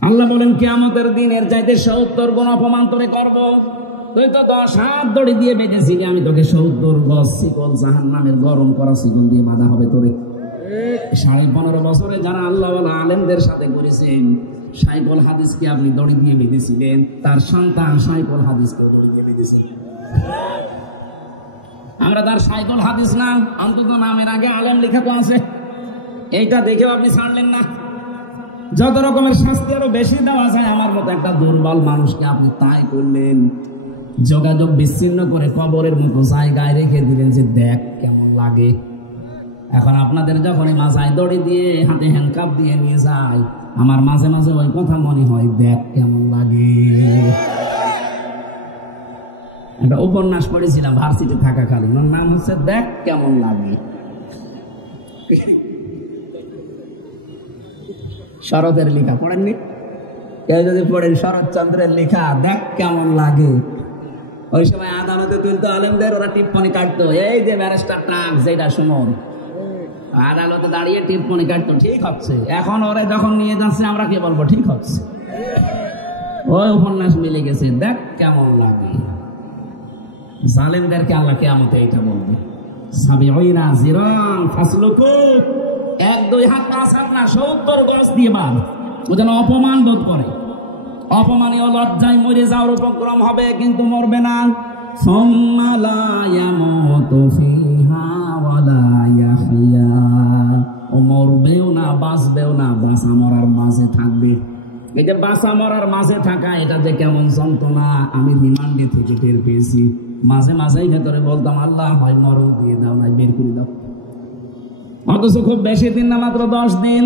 আল্লাহ বলেন, কিয়ামতের দিনের চাইতে 70 গুণ অপমান তোরে করব। তুই তো 10 হাত দড়ি দিয়ে বেঁধেছিলি, আমি তোকে 70 গজ শিকল জাহান্নামের গরম করা শিকল দিয়ে বাঁধা হবে তোরে। 15.5 বছরে যারা আল্লাহওয়ালা আলেমদের সাথে করেছেন, শাইখুল হাদিসকে আপনি দড়ি দিয়ে বেঁধেছিলেন, তার সন্তান শাইখুল হাদিসকেও দড়ি দিয়ে বেঁধেছেন। আমরা তার শাইখুল হাদিস না, অন্তত নামের আগে আলেম লেখা তো আছে। এইটা দেখেও আপনি ছাড়লেন না। যত রকমের শাস্তি আরো বেশি দেওয়া যায় আমার মতো একটা দুর্বল মানুষকে আপনি তাই করলেন। যোগাযোগ বিচ্ছিন্ন করে কবরের মতো জায়গায় রেখে দিলেন যে দেখ কেমন লাগে। এখন আপনাদের যখনই মাথায় দড়ি দিয়ে হাতে হ্যান্ডকাপ দিয়ে নিয়ে যায়, আমার মাঝে মাঝে ওই কথা মনে হয়, দেখ কেমন লাগে। একটা উপন্যাস পড়েছিলাম ভার্সিটি থাকাকালীন, ওর নাম হচ্ছে দেখ কেমন লাগে। শরতের লেখা পড়েননি? কেউ যদি পড়েন শরৎচন্দ্রের লেখা দেখ কেমন লাগে। ওই সময় আদালতে তুলতো আলেমদের, ওরা টিপ্পনি কাটতো, এই যে ব্যারিস্টারটা যেটা সুমন, আদালতে দাঁড়িয়ে টিপ্পনি কাটতো, ঠিক হচ্ছে। এখন ওরা যখন নিয়ে যাচ্ছে আমরা কি বলবো? ঠিক হচ্ছে। ওই উপন্যাস মিলে গেছে, দেখ কেমন লাগে। জালেমদেরকে আল্লাহ কিয়ামতে এটা বলবে, সাবিঈনা জিরান ফাসলুকু, 1-2 হাত পাছার না 70 গজ দিয়ে বাঁধ। ও যেন অপমান বোধ করে, অপমানে ও লজ্জায় মরে যাওয়ার উপক্রম হবে, কিন্তু মরবে না। সুম্মা লা ইয়ামুতু ফিহা ওয়া লা ইয়াহইয়া, ও মরবেও না বাঁচবেও না, বাঁচা মরার মাঝে থাকবে। এই যে বাঁচা মরার মাঝে থাকা, এটা যে কেমন যন্ত্রণা আমি রিমান্ডে থেকে টের পেয়েছি। মাঝে মাঝেই ভেতরে বলতাম, আল্লাহ হয় মরণ দিয়ে দাও, নাই বের করে দাও। অথচ খুব বেশি দিন না, মাত্র 10 দিন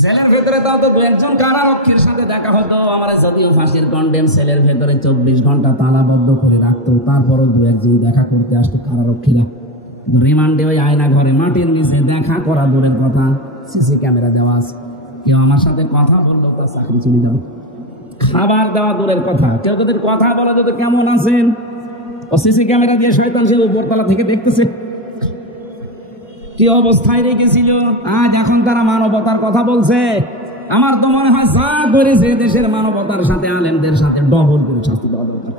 জেলের ভেতরে। তাও তো 2-1 কারারক্ষীর সাথে দেখা হতো আমার, যদিও ফাঁসির কন্ডেম সেলের ভেতরে 24 ঘন্টা তালাবদ্ধ করে রাখতো, তারপরও 2-1 দেখা করতে আসতো কারারক্ষীরা। রিমান্ডে ওই আয়না ঘরে মাটির নিচে দেখা করা দূরের কথা, সিসি ক্যামেরা দেওয়া আছে। কেউ আমার সাথে কথা বললো তার চাকরি চলে যাবে। খাবার দেওয়া দূরের কথা, কেউ যদি কথা বলা যদি কেমন আছেন, ও সিসি ক্যামেরা দিয়ে শয়তান সে উপরতলা থেকে দেখতেছে কি অবস্থায় রেখেছিল। আজ এখন তারা মানবতার কথা বলছে। আমার তো মনে হয় যা করেছে দেশের মানবতার সাথে আলেমদের সাথে ডবল করে শাস্তি দেওয়া দরকার।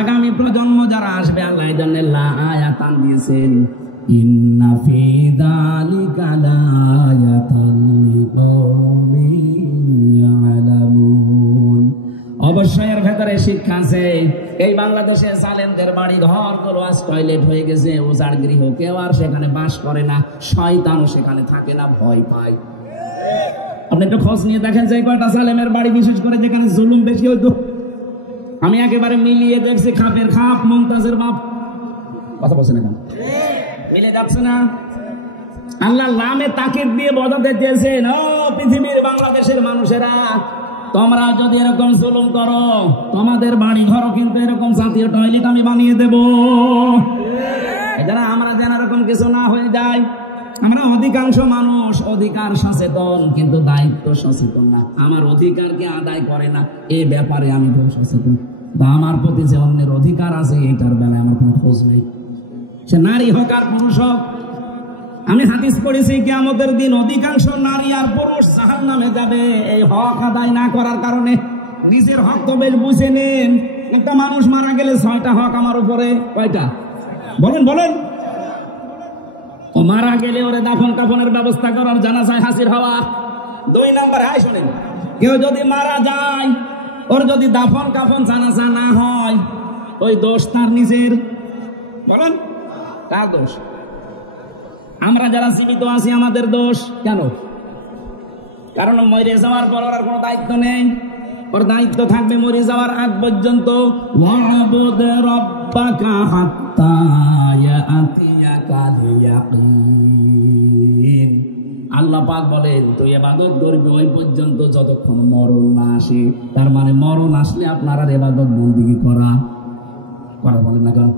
আগামী প্রজন্ম যারা আসবে আল্লাহ এই জন্য আয়াতান দিয়েছেন, ইন্না ফি যালিকা লায়াতাল লিকাওমিন ইয়ালামুন। অবশ্যই এর ভেতরে শিক্ষা আছে। এই বাংলাদেশে জালেমদের বাড়ি ঘর গুলো আজ টয়লেট হয়ে গেছে, উজাড় গৃহ, কেউ আর সেখানে বাস করে না, শয়তানও সেখানে থাকে না, ভয় পায়। আপনি একটু খোঁজ নিয়ে দেখেন যে কয়টা জালেমের বাড়ি বিশেষ করে যেখানে জুলুম বেশি হইতো। আমি একেবারে মিলিয়ে দেখছি, খাপের খাপ মমতাজের বাপ। কথা বলছে না কেন? মিলে যাচ্ছে না। আল্লাহ নামে তাকিদ দিয়ে বোঝাতে চেয়েছেন, ও পৃথিবীর বাংলাদেশের মানুষেরা, তোমরা যদি এরকম জুলুম করো, তোমাদের বাড়ি ঘরও কিন্তু এরকম জাতীয় টয়লেট আমি বানিয়ে দেব। যারা আমরা যেন এরকম কিছু না হয়ে যায়। আমরা অধিকাংশ মানুষ অধিকার সচেতন, কিন্তু দায়িত্ব সচেতন না। আমার অধিকারকে আদায় করে না, এই ব্যাপারে আমি খুব সচেতন। বা আমার প্রতি যে অন্যের অধিকার আছে এটার বেলায় আমার কোনো খোঁজ নেই, সে নারী হোক আর পুরুষ হোক। আমি হাদিস পড়েছি কিয়ামতের দিন অধিকাংশ নারী আর পুরুষ জাহান্নামে যাবে এই হক আদায় না করার কারণে। নিজের হক তো বেশ বুঝে নেন। একটা মানুষ মারা গেলে 6টা হক আমার উপরে, কয়টা বলেন বলেন? ও মারা গেলে ওরে দাফন কাফনের ব্যবস্থা করার, জানাজায় হাজির হওয়া। 2 নাম্বার, হাই শুনেন, কেউ যদি মারা যায়, ওর যদি দাফন কাফন জানাজা না হয়, ওই দোষ তার নিজের। বলেন কার দোষ? আমরা যারা জীবিত আছি আমাদের দোষ। কেন? কারণ মরে যাওয়ার পর ওর কোনো দায়িত্ব নেই। ওর দায়িত্ব থাকবে মরে যাওয়ার আগ পর্যন্ত। ওয়াবুদ রাব্বাকা হাত্তা ইয়াতিয়াকাল ইয়াকিন। আল্লাহ পাক বলেন, তুই ইবাদত করবি ওই পর্যন্ত যতক্ষণ মরণ না আসে। তার মানে মরণ আসলে আপনারা ইবাদত বন্দেগী করা বলেন না কেন?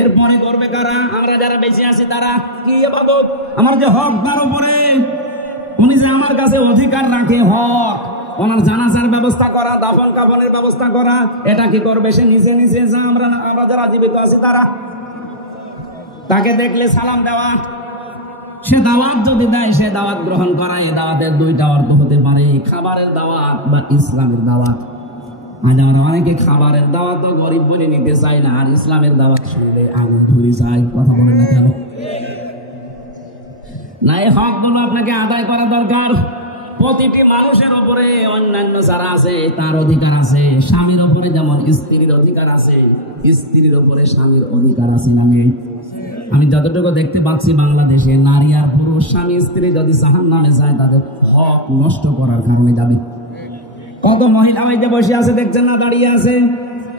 এরপরে করবে কারা? আমরা যারা বেঁচে আছি তারা। কি ইবাদত? আমার যে হক তার উপরে, উনি যে আমার কাছে অধিকার রাখে, হক, ওনার জানাজার ব্যবস্থা করা, দাফন কাফনের ব্যবস্থা করা, এটা কি করবে? সে নিচে নিচে যা আমরা যারা জীবিত আছি তারা। তাকে দেখলে সালাম দেওয়া, সে দাওয়াত যদি দেয় সে দাওয়াত গ্রহণ করা। এই দাওয়াতের 2টা অর্থ হতে পারে, খাবারের দাওয়াত বা ইসলামের দাওয়াত। আজ আমরা অনেকে খাবারের দাওয়াত তো গরিব বলে নিতে চাই না, আর ইসলামের দাওয়াত শুনলে আগুন ধরে যায়। কথা বলেন না কেন? না, এই হকগুলো আপনাকে আদায় করা দরকার। প্রতিটি মানুষের উপরে অন্যান্য যারা আছে তার অধিকার আছে। স্বামীর উপরে যেমন স্ত্রীর অধিকার আছে, স্ত্রীর উপরে স্বামীর অধিকার আছে না নেই? আমি যতটুকু দেখতে পাচ্ছি বাংলাদেশে নারী আর পুরুষ, স্বামী স্ত্রী যদি জাহান্নামে যায় তাদের হক নষ্ট করার কারণে যাবে। কত মহিলা ওই যে বসে আছে দেখছেন না, দাঁড়িয়ে আছে,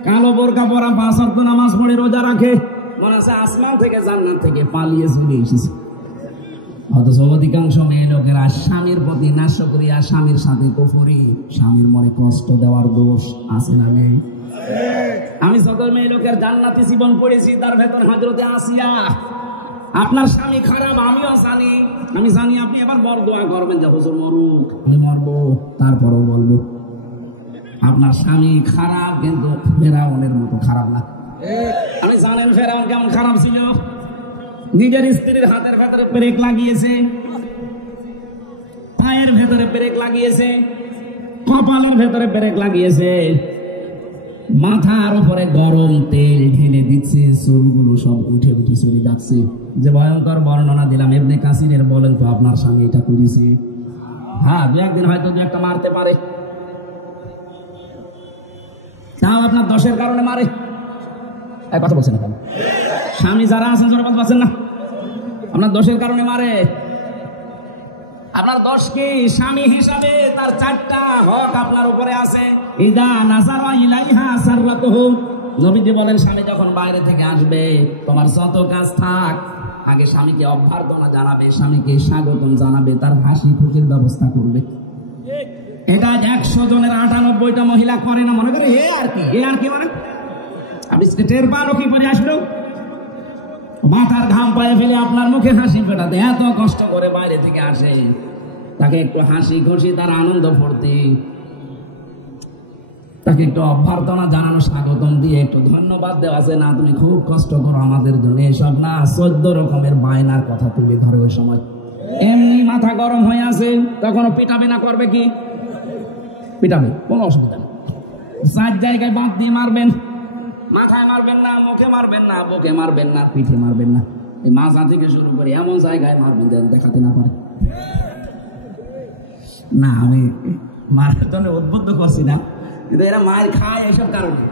কালো বোরকা পরা, 5 ওয়াক্ত নামাজ পড়ে রোজা রাখে, মনে আছে আসমান থেকে জান্নাত থেকে পালিয়ে চলে এসেছে। অথচ অধিকাংশ মেয়ে লোকেরা স্বামীর প্রতি নাশকরিয়া, স্বামীর সাথে কুফরি, স্বামীর মনে কষ্ট দেওয়ার দোষ আছে না নেই? আমি সকল মেয়ে লোকের জান্নাতি জীবন পড়েছি, তার ভেতর হযরতে আসিয়া। আপনার স্বামী খারাপ আমিও জানি, আমি জানি। আপনি এবার বড় দোয়া করবেন যে হুজুর মরুক, আমি মরবো, তারপরও বলবো আপনার স্বামী খারাপ, কিন্তু ফেরাউনের মতো খারাপ না। আমি জানেন ফেরাউন কেমন খারাপ ছিল? নিজের স্ত্রীর হাতের ভেতরে ব্রেক লাগিয়েছে, পায়ের ভেতরে ব্রেক লাগিয়েছে, কপালের ভেতরে ব্রেক লাগিয়েছে, মাথার উপরে গরম তেল ঢেলে দিচ্ছে, চুলগুলো সব উঠে উঠে চলে যাচ্ছে। যে ভয়ঙ্কর বর্ণনা দিলাম ইবনে কাসিরের, বলেন তো আপনার স্বামী এটা করেছে? হ্যাঁ, 2 একদিন হয়তো 2 একটা মারতে পারে, তাও আপনার দোষের কারণে মারে। কথা বলছেন না কেন? স্বামী যারা আছেন যারা বলতে পারছেন না, আপনার দোষের কারণে মারে। আপনার দোষ কি? স্বামী হিসাবে তার 4টা হক আপনার উপরে আছে। ইদা নাযারা ইলাইহা সাররাতুহু, নবীজি বলেন স্বামী যখন বাইরে থেকে আসবে, তোমার যত কাজ থাক, আগে স্বামীকে অভ্যর্থনা জানাবে, স্বামীকে স্বাগতম জানাবে, তার হাসি খুশির ব্যবস্থা করবে। এটা 100 জনের 98টা মহিলা করে না। মনে করে এ আর কি মানে আপনি টের পালো কি করে আসলো? মাথার ঘাম পায়ে ফেলে আপনার মুখে হাসি ফোটাতে এত কষ্ট করে বাইরে থেকে আসে, তাকে একটু হাসি খুশি, তার আনন্দ ফুর্তি তাকে একটু অভ্যর্থনা জানানো, স্বাগতম দিয়ে একটু ধন্যবাদ দেওয়া আছে, না তুমি খুব কষ্ট করো আমাদের জন্য, এসব না 14 রকমের বায়নার কথা তুলে ধরে ওই সময়। এমনি মাথা গরম হয়ে আছে, তখনও পিটাবে না, করবে কি? পিটাবে, কোনো অসুবিধা নেই। 4 জায়গায় বাদ দিয়ে মারবেন, মাথায় মারবেন না, মুখে মারবেন না, বুকে মারবেন না, পিঠে মারবেন না, এই মাথা থেকে শুরু করে এমন জায়গায় মারবেন যেন দেখাতে না পারে। না, আমি মারার জন্য উদ্বুদ্ধ করছি না, কিন্তু এরা মায়ের খায় এসব কারণে।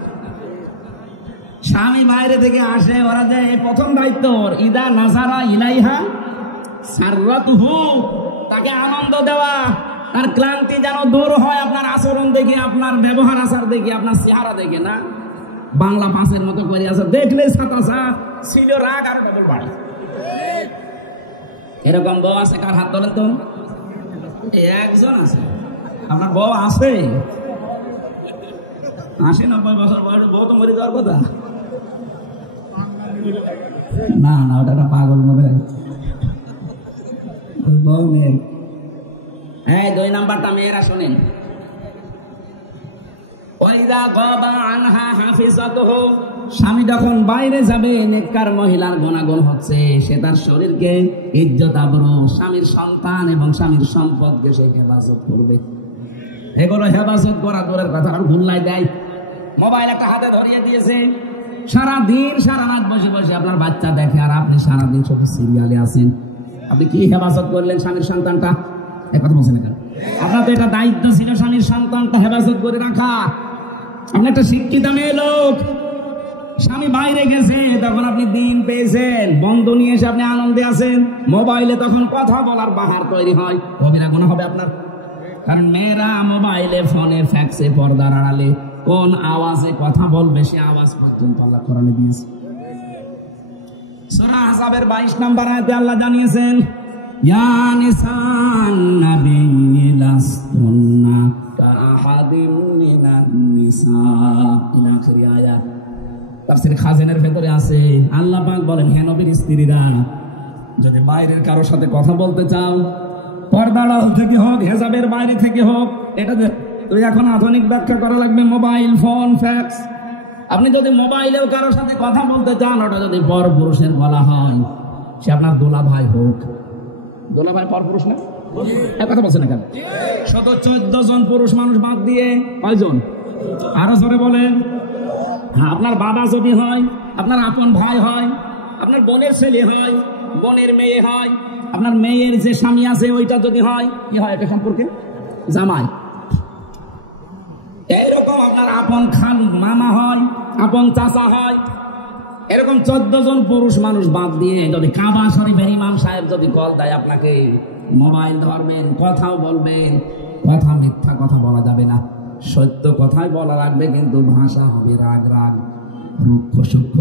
স্বামী বাইরে থেকে আসে, ওরা যে প্রথম দায়িত্ব ইদা নাজারা ইলাইহা সাররাতুহু, তাকে আনন্দ দেওয়া, তার ক্লান্তি যেন দূর হয় আপনার আচরণ দেখে, আপনার ব্যবহার আচার দেখে, আপনার চেহারা দেখে না। বাংলা পাঁচের মতো করে আছে, দেখলে সাতাশা ছিল রাগ আর ডবল বাড়ি। এরকম বউ আছে কার? হাত তোলেন তো। একজন আছে। আপনার বউ আছে? 80-90 বছর বয়স বউ তো মরে যাওয়ার কথা। না না, ওটা একটা পাগল মনে হয়, বউ নেই। হ্যাঁ, 2 নাম্বারটা মেয়েরা শোনেন। স্বামী যখন বাইরে যাবে, নেককার মহিলার গুণাগুণ হচ্ছে সে তার শরীরকে ইজ্জত আবরু, স্বামীর সন্তান এবং স্বামীর সম্পদকে সে হেফাজত করবে। এগুলো হেফাজত করা দূরের কথা, আর ভুল্লাই দেয়। মোবাইল একটা হাতে ধরিয়ে দিয়েছে, সারাদিন সারা রাত বসে বসে আপনার বাচ্চা দেখে, আর আপনি সারাদিন শুধু সিরিয়ালে আছেন। আপনি কি হেফাজত করলেন স্বামীর সন্তানটা? কথা বলছেন কেন? আপনার তো এটা দায়িত্ব ছিল স্বামীর সন্তানটা হেফাজত করে রাখা। আপনি একটা শিক্ষিত মেয়ে লোক, স্বামী বাইরে গেছে, তখন আপনি দিন পেয়েছেন, বন্ধ নিয়ে এসে আপনি আনন্দে আছেন, মোবাইলে তখন কথা বলার বাহার তৈরি হয়, কবিরা গুনাহ হবে আপনার। কারণ মেয়েরা মোবাইলে, ফোনে, ফ্যাক্সে, পর্দার আড়ালে কোন আওয়াজে কথা বলবে সে আওয়াজ পর্যন্ত আল্লাহ কোরআনে দিয়েছে। সূরা আহজাবের 22 নম্বর আয়াতে আল্লাহ জানিয়েছেন, ইয়া নিসান নাবিয়্যি লাস্তুন্না কাআহাদিম মিনান নিসা, ইলা আখির আয়াত। তাফসীর খাজিনের ভেতরে আছে, আল্লাহ পাক বলেন, হে নবীর স্ত্রীরা, যদি বাইরের কারোর সাথে কথা বলতে চাও, পর্দার আড়াল থেকে হোক, হেজাবের বাইরে থেকে হোক, এটা তুই এখন আধুনিক ব্যাখ্যা করা লাগবে, মোবাইল, ফোন, ফ্যাক্স। আপনি যদি মোবাইলেও কারোর সাথে কথা বলতে চান, ওটা যদি পরপুরুষের বলা হয়, সে আপনার দোলা ভাই হোক। দোলা ভাই পরপুরুষ না? কথা বলছে না কেন? শত 14 জন পুরুষ মানুষ বাদ দিয়ে কয়জন? আরো জোরে বলেন। হ্যাঁ, আপনার বাবা যদি হয়, আপনার আপন ভাই হয়, আপনার বোনের ছেলে হয়, বোনের মেয়ে হয়, আপনার মেয়ের যে স্বামী আছে ওইটা যদি হয়, কি হয় এটা সম্পর্কে? জামাই। এইরকম আপনার আপন খান মামা হয়, আপন চাচা হয়। এরকম 14 জন পুরুষ মানুষ বাদ দিয়ে যদি কাবা শরীফের ইমাম সাহেব যদি কল দেয় আপনাকে, মোবাইল ধরবেন, কথাও বলবেন, কথা মিথ্যা কথা বলা যাবে না, সত্য কথাই বলা লাগবে, কিন্তু ভাষা হবে রাগ রাগ, রুক্ষ সূক্ষ্ম,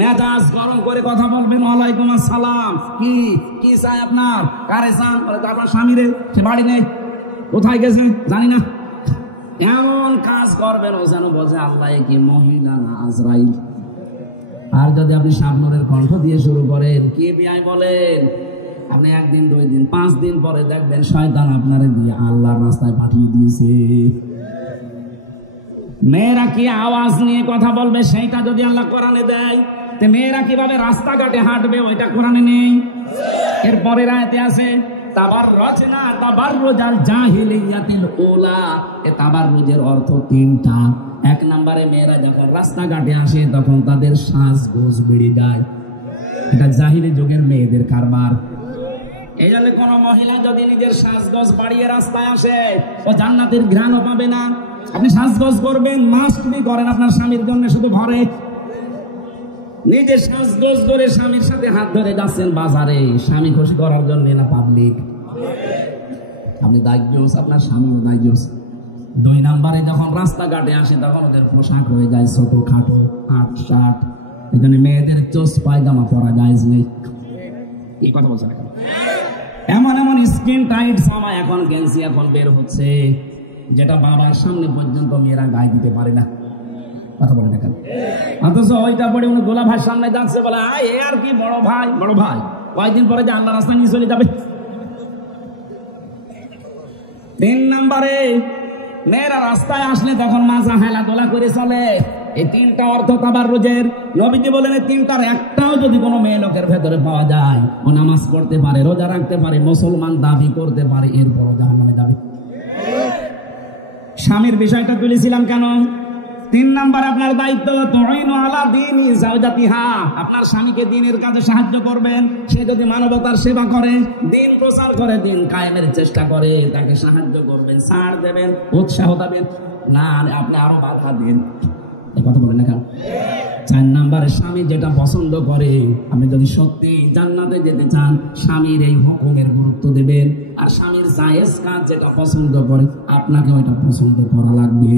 মেজাজ গরম করে কথা বলবেন। ওয়ালাইকুম আসসালাম, কি কি চাই আপনার? কারে চান? বলে আপনার স্বামীরে, সে বাড়ি নেই, কোথায় গেছে জানি না। এমন কাজ করবেন ও যেন বোঝে আল্লাহ কি মহিলা না আজরাইল। আর যদি আপনি শাবনূরের কণ্ঠ দিয়ে শুরু করেন, কি বিয়াই বলেন, আপনি 1 দিন 2 দিন 5 দিন পরে দেখবেন শয়তান আপনারে দিয়ে আল্লাহর রাস্তায় পাঠিয়ে দিয়েছে। মেয়েরা কি আওয়াজ নিয়ে কথা বলবে সেইটা যদি আল্লাহ কোরআনে দেয়, তে মেয়েরা কিভাবে রাস্তাঘাটে হাঁটবে ওইটা কোরআনে নেই। এরপরের আয়াতে আছে, তাবাররাজনা তাবাররুজাল জাহিলিয়াতিল উলা। এই তাবাররুজের অর্থ 3টা। 1 নম্বরে মেয়েরা যখন রাস্তাঘাটে আসে তখন তাদের সাজগোজ বেড়ে যায়, এটা জাহিলি যুগের মেয়েদের কারবার। এই জন্য কোন মহিলা যদি নিজের সাজগোজ বাড়িয়ে রাস্তায় আসে, ও জান্নাতের ঘ্রাণও পাবে না। আপনি সাজগোজ করবেন, মাস্ট বি করেন আপনার স্বামীর জন্য, শুধু ঘরে নিজে সাজগোজ করে স্বামীর সাথে হাত ধরে যাচ্ছেন বাজারে, স্বামী খুশি করার জন্য না পাবলিক। আপনি দায়িত্ব, আপনার স্বামীও দায়িত্ব। 2 নম্বরে যখন রাস্তাঘাটে আসে তখন ওদের পোশাক হয়ে যায় ছোট খাটো, 8 শার্ট। এই জন্য মেয়েদের চোস পায়জামা পরা জায়েজ নেই। এই কথা বলছে না? এমন এমন স্কিন টাইট জামা এখন গেঞ্জি এখন বের হচ্ছে, যেটা বাবার সামনে পর্যন্ত মেয়েরা গায়ে দিতে পারে না। কথা বলে দেখেন, অথচ ওইটা পরে উনি গোলা ভাইয়ের সামনে যাচ্ছে, বলে এ আর কি বড় ভাই, বড় ভাই। কয়েকদিন পরে যে আল্লাহ রাস্তায় নিয়ে চলে যাবে। 3 নম্বরে মেয়েরা রাস্তায় আসলে তখন মাজা হেলাদোলা করে চলে। এই তিনটা অর্থ তাবাররুজের। নবীজি বলেন এই তিনটার একটাও যদি কোনো মেয়ে লোকের ভেতরে পাওয়া যায়, ও নামাজ পড়তে পারে, রোজা রাখতে পারে, মুসলমান দাবি করতে পারে, এরপরও জাহান্নামে যাবে। স্বামীর বিষয়টা তুলেছিলাম কেন? 3 নাম্বার আপনার দায়িত্ব তুইনু আলা দীনি যাওজাতিহা। আপনার স্বামীকে দ্বীনের কাজে সাহায্য করবেন। সে যদি মানবতার সেবা করে, দ্বীন প্রচার করে, দ্বীন কায়েমের চেষ্টা করে, তাকে সাহায্য করবেন, ছাড় দেবেন, উৎসাহ দেবেন না, আপনি আরো বাধা দিন। এই কথা বলেন না কেন? 4 নাম্বার, স্বামী যেটা পছন্দ করে, আপনি যদি সত্যি জান্নাতে যেতে চান, স্বামীর এই হুকুমের গুরুত্ব দেবেন। আর স্বামীর জায়েজ কাজ যেটা পছন্দ করে, আপনাকে ওইটা পছন্দ করা লাগবে।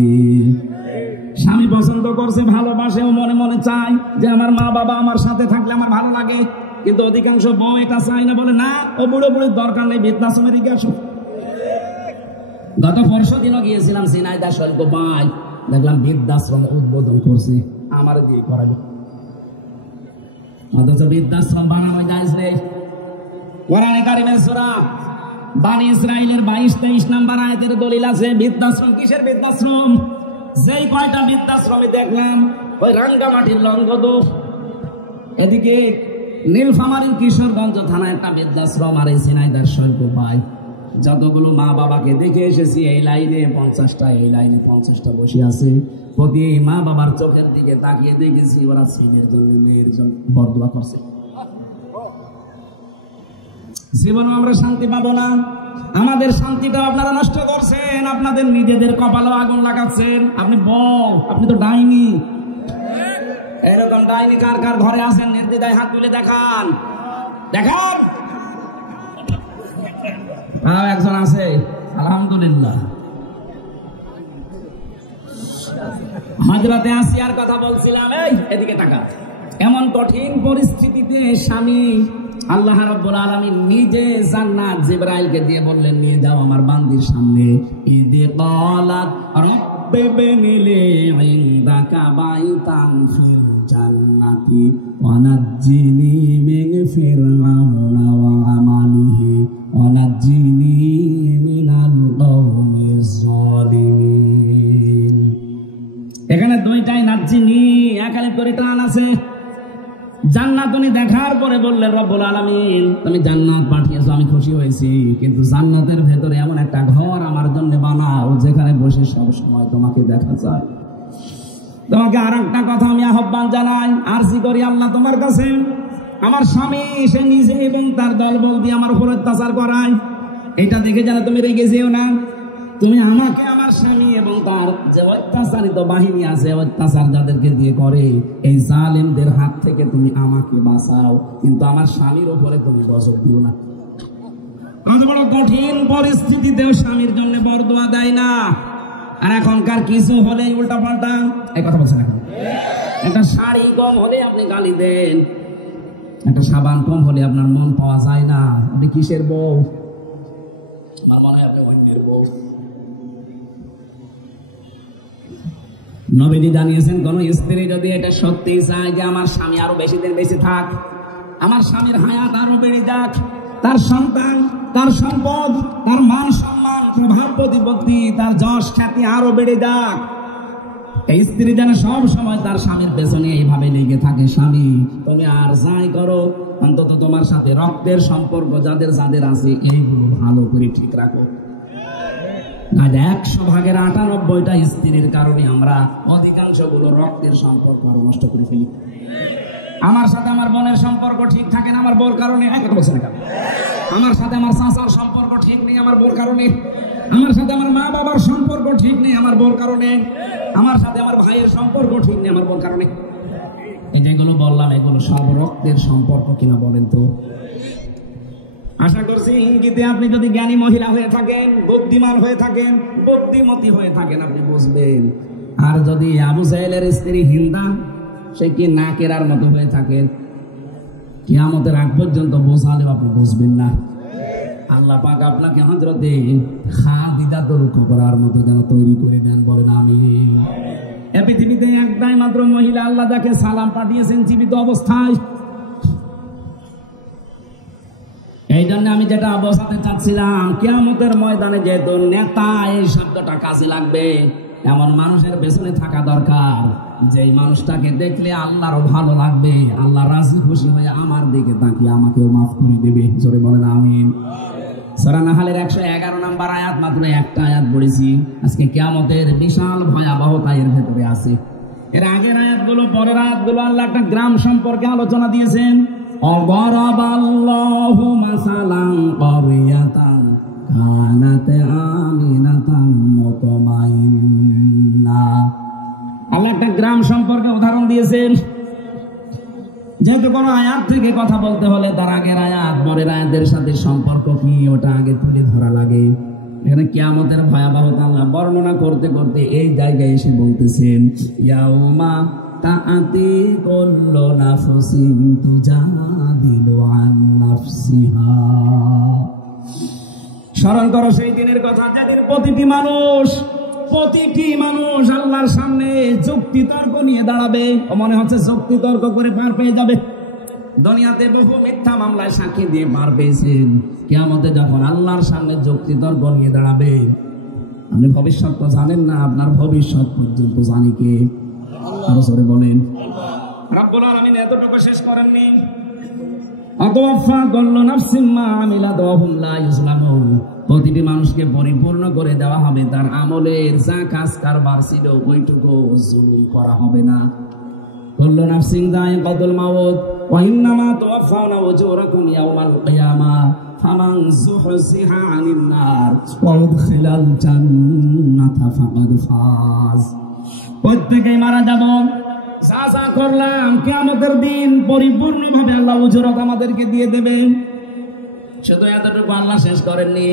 স্বামী পছন্দ করছে, ভালোবাসে, ও মনে মনে চায় যে আমার মা বাবা আমার সাথে থাকলে আমার ভালো লাগে, কিন্তু অধিকাংশ বউ এটা চায় না, বলে না ও বুড়ো বুড়ির দরকার নেই, বৃদ্ধাশ্রমের দিকে আসো। গত পরশু দিনও গিয়েছিলাম সিনাইদা শৈলকুপায়, দেখলাম বৃদ্ধাশ্রম উদ্বোধন করছে, আমার দিয়ে করাবে, অথচ বৃদ্ধাশ্রম বানানো যাইছে। কোরআনে কারিমের সূরা বানী ইসরাইলের 22-23 নাম্বার আয়াতের দলিল আছে। বৃদ্ধাশ্রম কিসের বৃদ্ধাশ্রম? যেই কয়টা বৃদ্ধাশ্রমে দেখলাম, ওই রাঙ্গামাটির লঙ্গদু, এদিকে নীলফামারীর কিশোরগঞ্জ থানায় একটা বৃদ্ধাশ্রম, আর এই ঝিনাইদহের শৈলকুপায়। যতগুলো মা বাবাকে দেখে এসেছি, এই লাইনে 50টা, এই লাইনে 50টা বসে আছে। প্রতি মা বাবার চোখের দিকে তাকিয়ে দেখেছি ওরা ছেলের জন্য, মেয়ের জন্য বরদোয়া করছে। জীবনে আমরা শান্তি পাবো না। আমাদের শান্তিটা আপনারা নষ্ট করছেন, আপনাদের নিজেদের কপালে আগুন লাগাচ্ছেন। আপনি আপনি তো ডাইনি। এরকম ডাইনি কার কার ঘরে আছেন? নির্দ্বিধায় হাত তুলে দেখান, দেখান। একজন আছে, আলহামদুলিল্লাহ। হযরতে আসিয়ার কথা বলছিলাম, এই এদিকে তাকা। এমন কঠিন পরিস্থিতিতে স্বামী আল্লাহ রাব্বুল আলামিন নিজে জান্নাত জিবরাইলকে দিয়ে বললেন, নিয়ে যাও আমার বান্দির সামনে। ইদি ক্বালাত রাব্বি বিনি লি ইনদাকা বাইতান ফিল জান্নাতি ওয়া নাজ্জিনি মিন ফিরআউনা ওয়া আমালিহি ওয়া নাজ্জিনি মিনাল কওমিজ যালিমিন। এখানে দুইটাই নাজ্জিনি, এখানে করে টান আছে। জান্নাত উনি দেখার পরে বললেন, রব্বুল আলামিন তুমি জান্নাত পাঠিয়েছো, আমি খুশি হয়েছি, কিন্তু জান্নাতের ভেতরে এমন একটা ঘর আমার জন্য বানাও যেখানে বসে সব সময় তোমাকে দেখা যায়। তোমাকে আর একটা কথা আমি আহ্বান জানাই, আরজি করি আল্লাহ তোমার কাছে, আমার স্বামী সে নিজে এবং তার দলবল দিয়ে আমার উপর অত্যাচার করায়, এটা দেখে যেন তুমি রেগে যেও না। তুমি আমাকে, আমার স্বামী এবং তার যে অত্যাচারিত বাহিনী আছে, অত্যাচার যাদেরকে দিয়ে করে, এই জালেমদের হাত থেকে তুমি আমাকে বাঁচাও, কিন্তু আমার স্বামীর উপরে তুমি গজব দিও না। আজ বড় কঠিন পরিস্থিতিতেও স্বামীর জন্য বরদোয়া দেয় না। আর এখনকার কিছু হলে উল্টা পাল্টা এই কথা বলছেন। এখন একটা শাড়ি কম হলে আপনি গালি দেন, একটা সাবান কম হলে আপনার মন পাওয়া যায় না। আপনি কিসের বউ? আমার মনে হয় আপনি অন্যের বউ। নবীজি জানিয়েছেন, কোন স্ত্রী যদি এটা সত্যি চায় যে আমার স্বামী আরো বেশি দিন বেশি থাক, আমার স্বামীর হায়াত আরো বেড়ে যাক, তার সন্তান, তার সম্পদ, তার মান সম্মান, প্রভাব প্রতিপত্তি, তার যশ খ্যাতি আরো বেড়ে যাক, এই স্ত্রী যেন সব সময় তার স্বামীর পেছনে এইভাবে লেগে থাকে। স্বামী তুমি আর যাই করো, অন্তত তোমার সাথে রক্তের সম্পর্ক যাদের যাদের আছে এইগুলো ভালো করে ঠিক রাখো। 100 ভাগের 98টা স্ত্রীর কারণে আমরা অধিকাংশগুলো রক্তের সম্পর্ক আরো নষ্ট করে ফেলি। আমার সাথে আমার বোনের সম্পর্ক ঠিক থাকে না আমার বোর কারণে। আমার সাথে আমার চাচার সম্পর্ক ঠিক নেই আমার বোর কারণে। আমার সাথে আমার মা বাবার সম্পর্ক ঠিক নেই আমার বোর কারণে। আমার সাথে আমার ভাইয়ের সম্পর্ক ঠিক নেই আমার বোর কারণে। যেগুলো বললাম এগুলো সব রক্তের সম্পর্ক কিনা বলেন তো? আশা করছি ইঙ্গিতে আপনি যদি জ্ঞানী মহিলা হয়ে থাকেন, বুদ্ধিমান হয়ে থাকেন, বুদ্ধিমতী হয়ে থাকেন, আপনি বুঝবেন। আর যদি আবু জাহেলের স্ত্রী হিন্দা, সে কি নাকেরার মতো হয়ে থাকেন, কিয়ামতের আগ পর্যন্ত বোঝালেও আপনি বুঝবেন না। আল্লাহ পাক আপনাকে হযরতে খাদিজা রক্ষা করার মতো যেন তৈরি করে দেন, বলেন আমিন। এই পৃথিবীতে একটাই মাত্র মহিলা আল্লাহ যাকে সালাম পাঠিয়েছেন জীবিত অবস্থায়। এই জন্য আমি যেটা বোঝাতে চাচ্ছিলাম, কিয়ামতের ময়দানে যেহেতু নেতা এই শব্দটা কাজে লাগবে, এমন মানুষের পেছনে থাকা দরকার যেই মানুষটাকে দেখলে আল্লাহরও ভালো লাগবে, আল্লাহ রাজি খুশি হয়ে আমার দিকে তাকিয়ে আমাকেও মাফ করে দেবে। জোরে বলেন আমিন। সূরা নাহলের 111 নম্বর আয়াত, মাত্র একটা আয়াত পড়েছি। আজকে কিয়ামতের বিশাল ভয়াবহতা এর ভেতরে আছে। এর আগের আয়াতগুলো, পরের আয়াতগুলো আল্লাহ একটা গ্রাম সম্পর্কে আলোচনা দিয়েছেন। অবরাবাল্লাহু মাসালান ক্বরিয়াতান কানাত আমিনাতান মুতমাইন্না। আল্লাহ একটা গ্রাম সম্পর্কে উদাহরণ দিয়েছেন। যেহেতু কোনো আয়াত থেকে কথা বলতে হলে তার আগের আয়াত পরের আয়াতের সাথে সম্পর্ক কি, ওটা আগে তুলে ধরা লাগে। এখানে কিয়ামতের ভয়াবহতা আল্লাহ বর্ণনা করতে করতে এই জায়গায় এসে বলতেছেন, ইয়াউমা তাআতি কুল্লু নাফসিন তুজাদিলু আন নাফসিহা। স্মরণ করো সেই দিনের কথা, যাদের প্রতিটি মানুষ আল্লাহর সামনে যুক্তি তর্ক নিয়ে দাঁড়াবে। মনে হচ্ছে যুক্তি তর্ক করে পার পেয়ে যাবে। দুনিয়াতে বহু মিথ্যা মামলায় সাক্ষী দিয়ে পার পেয়েছেন, কিয়ামতে যখন আল্লাহর সামনে যুক্তি তর্ক নিয়ে দাঁড়াবে, আপনি ভবিষ্যৎ তো জানেন না, আপনার ভবিষ্যৎ পর্যন্ত জানি কে? আল্লাহ বলেন। রব্বুল আলামিন এতটুকু শেষ করেননি, আতওয়াফা কুল্লু নাফসিন মা আমিলাত ওয়া হুম লা ইউজলামুন। প্রতিটি মানুষকে পরিপূর্ণ করে দেওয়া হবে তার আমলের যা কাজ কারবার ছিল, ওইটুকু জুলুম করা হবে না। কুল্লু নাফসিন যায়িকাতুল মাউত ওয়া ইন্নামা তুওয়াফাউনা উজুরাকুম ইয়াওমাল কিয়ামাহ ফামান যুহজিহা আনিন নার ওয়া উদখিলাল জান্নাতা ফাকাদ ফাজ। প্রত্যেকেই মারা যাব, যা যা করলাম কিয়ামতের দিন পরিপূর্ণভাবে আল্লাহ উজুরাত আমাদেরকে দিয়ে দেবে। শুধু এতটুকু আল্লাহ শেষ করেননি,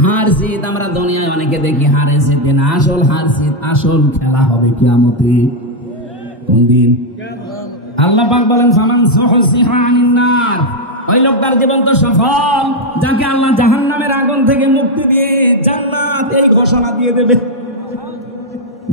হার জিত আমরা দুনিয়ায় অনেকে দেখি, হারে জিতে না, আসল হার জিত, আসল খেলা হবে কিয়ামতে। কোন দিন? আল্লাহ পাক বলেন, ফামান যুহজিহা আনিন নার। ওই লোকটার জীবন তো সফল যাকে আল্লাহ জাহান্নামের আগুন থেকে মুক্তি দিয়ে জান্নাত এই ঘোষণা দিয়ে দেবে।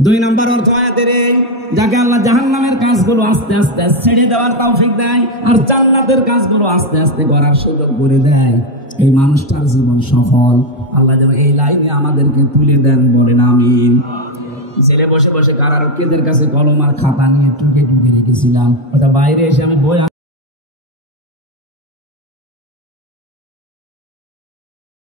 2 নম্বর অর্থ আয়াতের এই, যাকে আল্লাহ জাহান্নামের কাজগুলো আস্তে আস্তে ছেড়ে দেওয়ার তৌফিক দেয় আর জান্নাতের কাজগুলো আস্তে আস্তে করার সুযোগ করে দেয়, এই মানুষটার জীবন সফল। আল্লাহ যেন এই লাইনে আমাদেরকে তুলে দেন, বলেন আমিন। জেলে বসে বসে কারারক্ষীদের কাছে কলম আর খাতা নিয়ে টুকে রেখেছিলাম, ওটা বাইরে এসে আমি বই